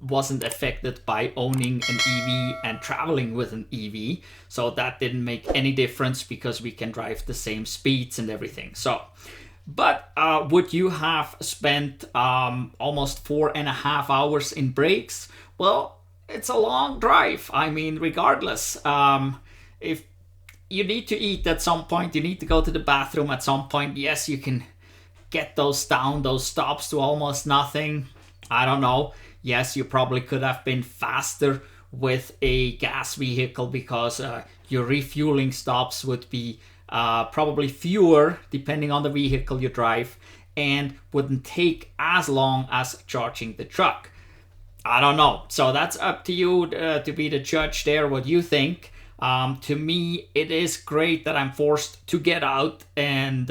wasn't affected by owning an EV and traveling with an EV. So that didn't make any difference because we can drive the same speeds and everything. But would you have spent almost 4.5 hours in breaks? Well, it's a long drive. I mean, regardless, if you need to eat at some point, you need to go to the bathroom at some point. Yes, you can get those stops to almost nothing. I don't know. Yes, you probably could have been faster with a gas vehicle because your refueling stops would be probably fewer depending on the vehicle you drive and wouldn't take as long as charging the truck. I don't know. So that's up to you to be the judge there, what you think. To me, it is great that I'm forced to get out and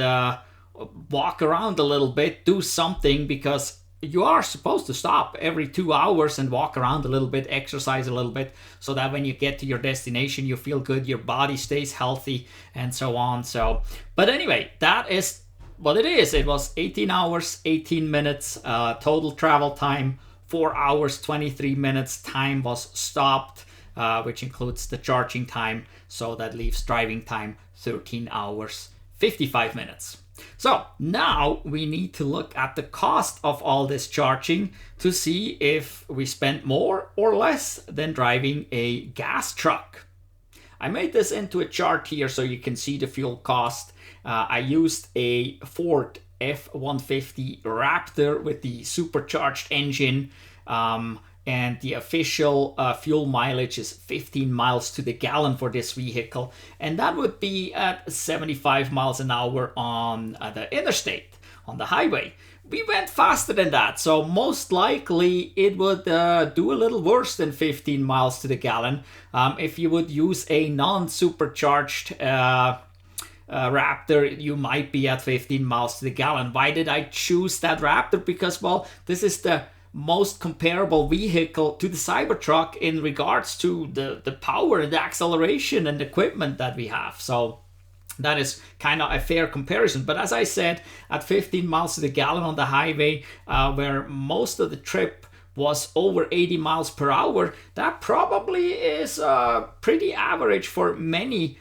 walk around a little bit, do something, because you are supposed to stop every 2 hours and walk around a little bit, exercise a little bit, so that when you get to your destination, you feel good, your body stays healthy, and so on. But anyway, that is what it is. It was 18 hours, 18 minutes, total travel time, 4 hours, 23 minutes. Time was stopped, which includes the charging time. So that leaves driving time 13 hours, 55 minutes. So now we need to look at the cost of all this charging to see if we spent more or less than driving a gas truck. I made this into a chart here so you can see the fuel cost. I used a Ford F-150 Raptor with the supercharged engine, and the official fuel mileage is 15 miles to the gallon for this vehicle, and that would be at 75 miles an hour on the interstate, on the highway. We went faster than that, so most likely it would do a little worse than 15 miles to the gallon. If you would use a non-supercharged Raptor, you might be at 15 miles to the gallon. Why did I choose that Raptor? Because, well, this is the most comparable vehicle to the Cybertruck in regards to the power and the acceleration and equipment that we have. So that is kind of a fair comparison. But as I said, at 15 miles to the gallon on the highway, where most of the trip was over 80 miles per hour, that probably is pretty average for many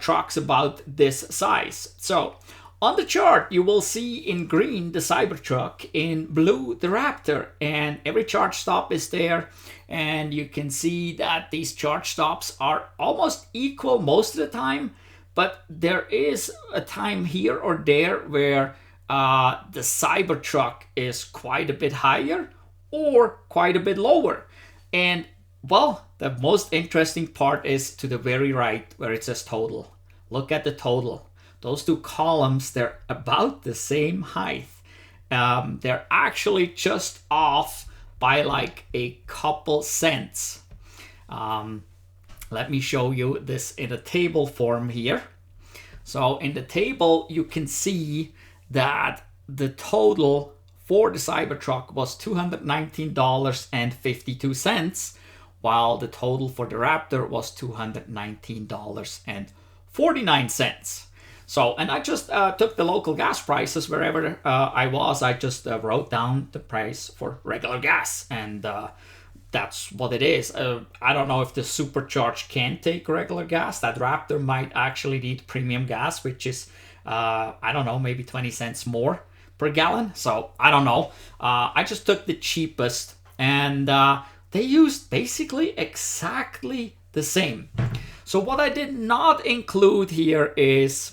trucks about this size. So on the chart, you will see in green the Cybertruck, in blue the Raptor, and every charge stop is there. And you can see that these charge stops are almost equal most of the time, but there is a time here or there where the Cybertruck is quite a bit higher or quite a bit lower. And well, the most interesting part is to the very right where it says total. Look at the total. Those two columns, they're about the same height. They're actually just off by like a couple cents. Let me show you this in a table form here. So in the table, you can see that the total for the Cybertruck was $219.52, while the total for the Raptor was $219.49. So, and I just took the local gas prices wherever I was. I just wrote down the price for regular gas, and that's what it is. I don't know if the Supercharge can take regular gas. That Raptor might actually need premium gas, which is, I don't know, maybe 20 cents more per gallon. So I don't know. I just took the cheapest, and they used basically exactly the same. So what I did not include here is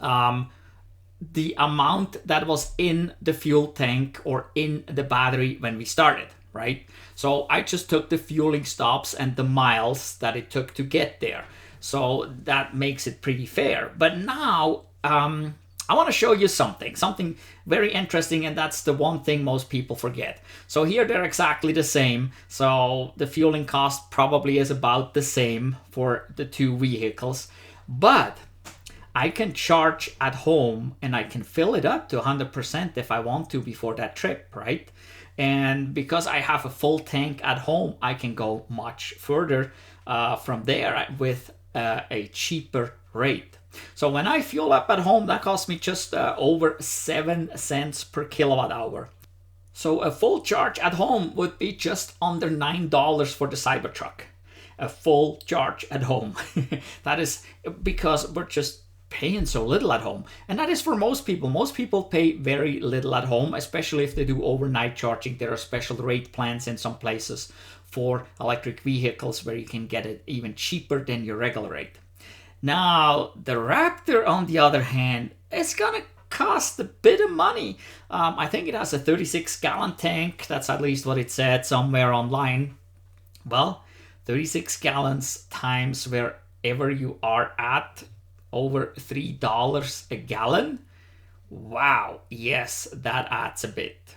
the amount that was in the fuel tank or in the battery when we started, right? So I just took the fueling stops and the miles that it took to get there. So that makes it pretty fair. But now I want to show you something very interesting, and that's the one thing most people forget. So here they're exactly the same. So the fueling cost probably is about the same for the two vehicles, but I can charge at home and I can fill it up to 100% if I want to before that trip, right? And because I have a full tank at home, I can go much further from there with a cheaper rate. So when I fuel up at home, that costs me just over 7 cents per kilowatt hour. So a full charge at home would be just under $9 for the Cybertruck. A full charge at home. That is because we're just paying so little at home, and that is for most people. Most people pay very little at home, especially if they do overnight charging. There are special rate plans in some places for electric vehicles where you can get it even cheaper than your regular rate. Now the Raptor, on the other hand, is gonna cost a bit of money. I think it has a 36-gallon tank. That's at least what it said somewhere online. Well, 36 gallons times wherever you are at, over $3 a gallon. Wow, yes, that adds a bit.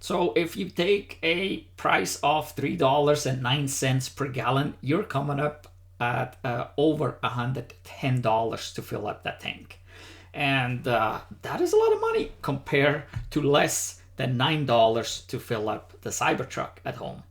So if you take a price of $3.09 per gallon, you're coming up at over $110 to fill up that tank. And that is a lot of money compared to less than $9 to fill up the Cybertruck at home.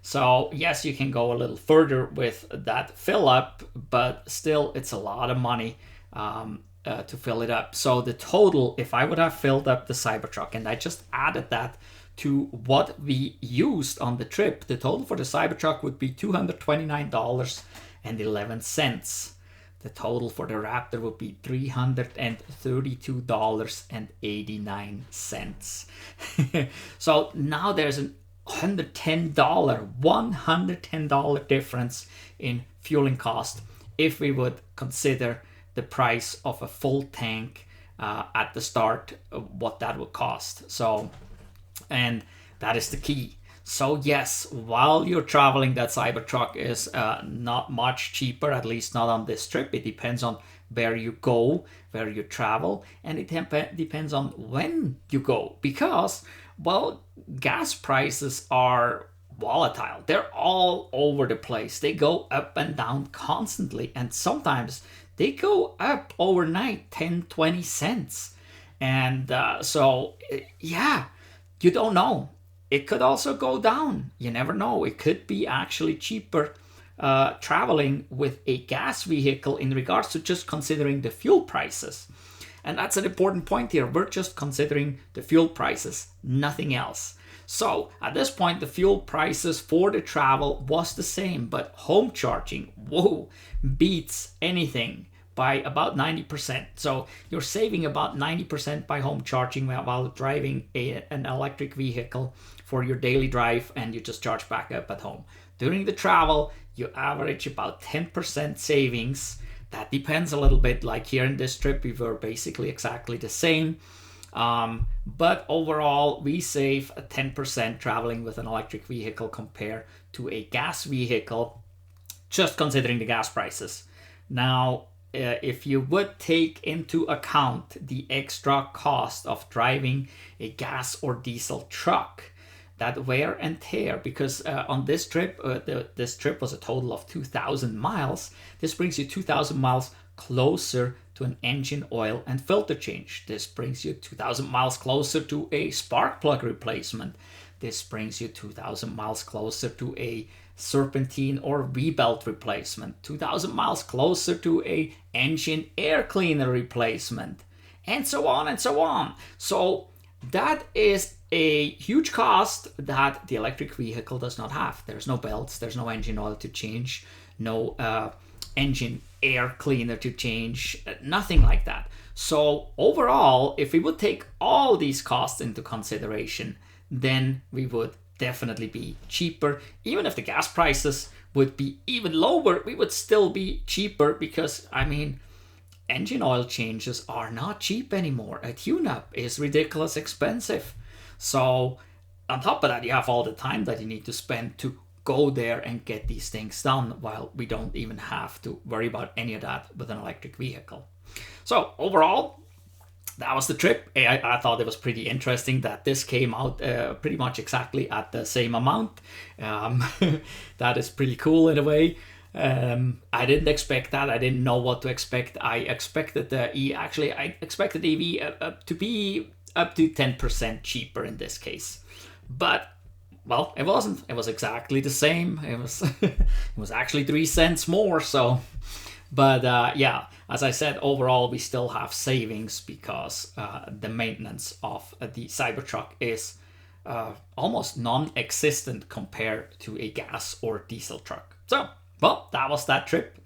So yes, you can go a little further with that fill up, but still it's a lot of money to fill it up. So the total, if I would have filled up the Cybertruck and I just added that to what we used on the trip, the total for the Cybertruck would be $229.11. The total for the Raptor would be $332.89. So now there's an $110 difference in fueling cost if we would consider the price of a full tank at the start, what that would cost. So, and that is the key. So yes, while you're traveling, that Cybertruck is not much cheaper, at least not on this trip. It depends on where you go, where you travel, and it depends on when you go, because, well, gas prices are volatile. They're all over the place. They go up and down constantly, and sometimes they go up overnight 10-20 cents. And so yeah, you don't know. It could also go down. You never know. It could be actually cheaper traveling with a gas vehicle in regards to just considering the fuel prices. And that's an important point here. We're just considering the fuel prices, nothing else. So at this point, the fuel prices for the travel was the same, but home charging, whoa, beats anything by about 90%. So you're saving about 90% by home charging while driving an electric vehicle for your daily drive, and you just charge back up at home. During the travel, you average about 10% savings. That depends a little bit. Like here in this trip, we were basically exactly the same. But overall, we save 10% traveling with an electric vehicle compared to a gas vehicle, just considering the gas prices. Now, if you would take into account the extra cost of driving a gas or diesel truck, that wear and tear, because on this trip, this trip was a total of 2,000 miles. This brings you 2,000 miles closer to an engine oil and filter change. This brings you 2,000 miles closer to a spark plug replacement. This brings you 2,000 miles closer to a serpentine or V-belt replacement, 2,000 miles closer to a engine air cleaner replacement, and so on and so on. So that is a huge cost that the electric vehicle does not have. There's no belts, there's no engine oil to change, no engine air cleaner to change, nothing like that. So overall, if we would take all these costs into consideration, then we would definitely be cheaper. Even if the gas prices would be even lower, we would still be cheaper because, I mean, engine oil changes are not cheap anymore. A tune-up is ridiculous expensive. So on top of that, you have all the time that you need to spend to go there and get these things done, while we don't even have to worry about any of that with an electric vehicle. So overall, that was the trip. I thought it was pretty interesting that this came out pretty much exactly at the same amount. That is pretty cool in a way. I didn't expect that. I didn't know what to expect. I expected the I expected EV to be up to 10% cheaper in this case, but well, it wasn't. It was exactly the same. It was actually 3 cents more. So, but yeah, as I said, overall we still have savings because the maintenance of the Cybertruck is almost non-existent compared to a gas or diesel truck. So, well, that was that trip.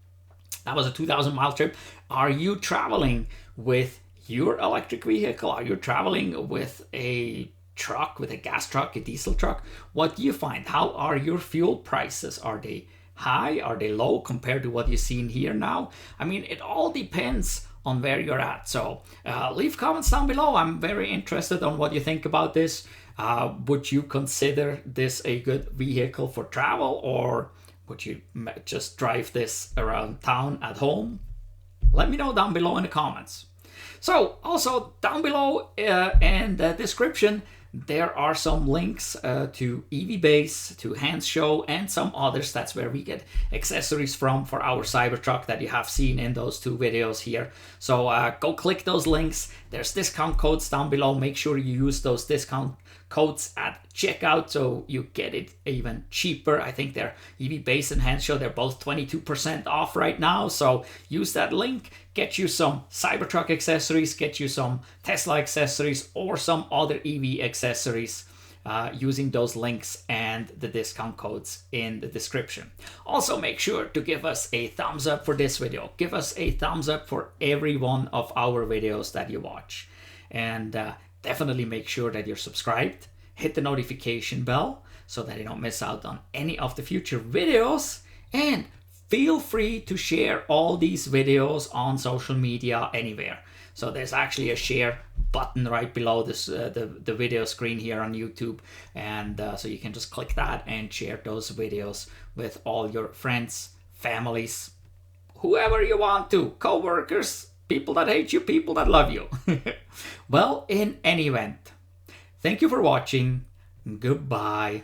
That was a 2,000-mile trip. Are you traveling with your electric vehicle? Are you traveling with a truck, with a gas truck, a diesel truck? What do you find? How are your fuel prices? Are they high? Are they low compared to what you're seeing here now? I mean, it all depends on where you're at. So leave comments down below. I'm very interested on what you think about this. Would you consider this a good vehicle for travel, or would you just drive this around town at home? Let me know down below in the comments. So also down below in the description, there are some links to EVBASE, to Hansshow, and some others. That's where we get accessories from for our Cybertruck that you have seen in those 2 videos here. So go click those links. There's discount codes down below. Make sure you use those discount codes at checkout so you get it even cheaper. I think they're EVBASE and Hansshow, they're both 22% off right now. So use that link, get you some Cybertruck accessories, get you some Tesla accessories, or some other EV accessories using those links and the discount codes in the description. Also, make sure to give us a thumbs up for this video. Give us a thumbs up for every one of our videos that you watch. And definitely make sure that you're subscribed. Hit the notification bell so that you don't miss out on any of the future videos. And feel free to share all these videos on social media anywhere. So there's actually a share button right below this the video screen here on YouTube, and so you can just click that and share those videos with all your friends, families, whoever you want to, co-workers, people that hate you, people that love you. Well, in any event, thank you for watching. Goodbye.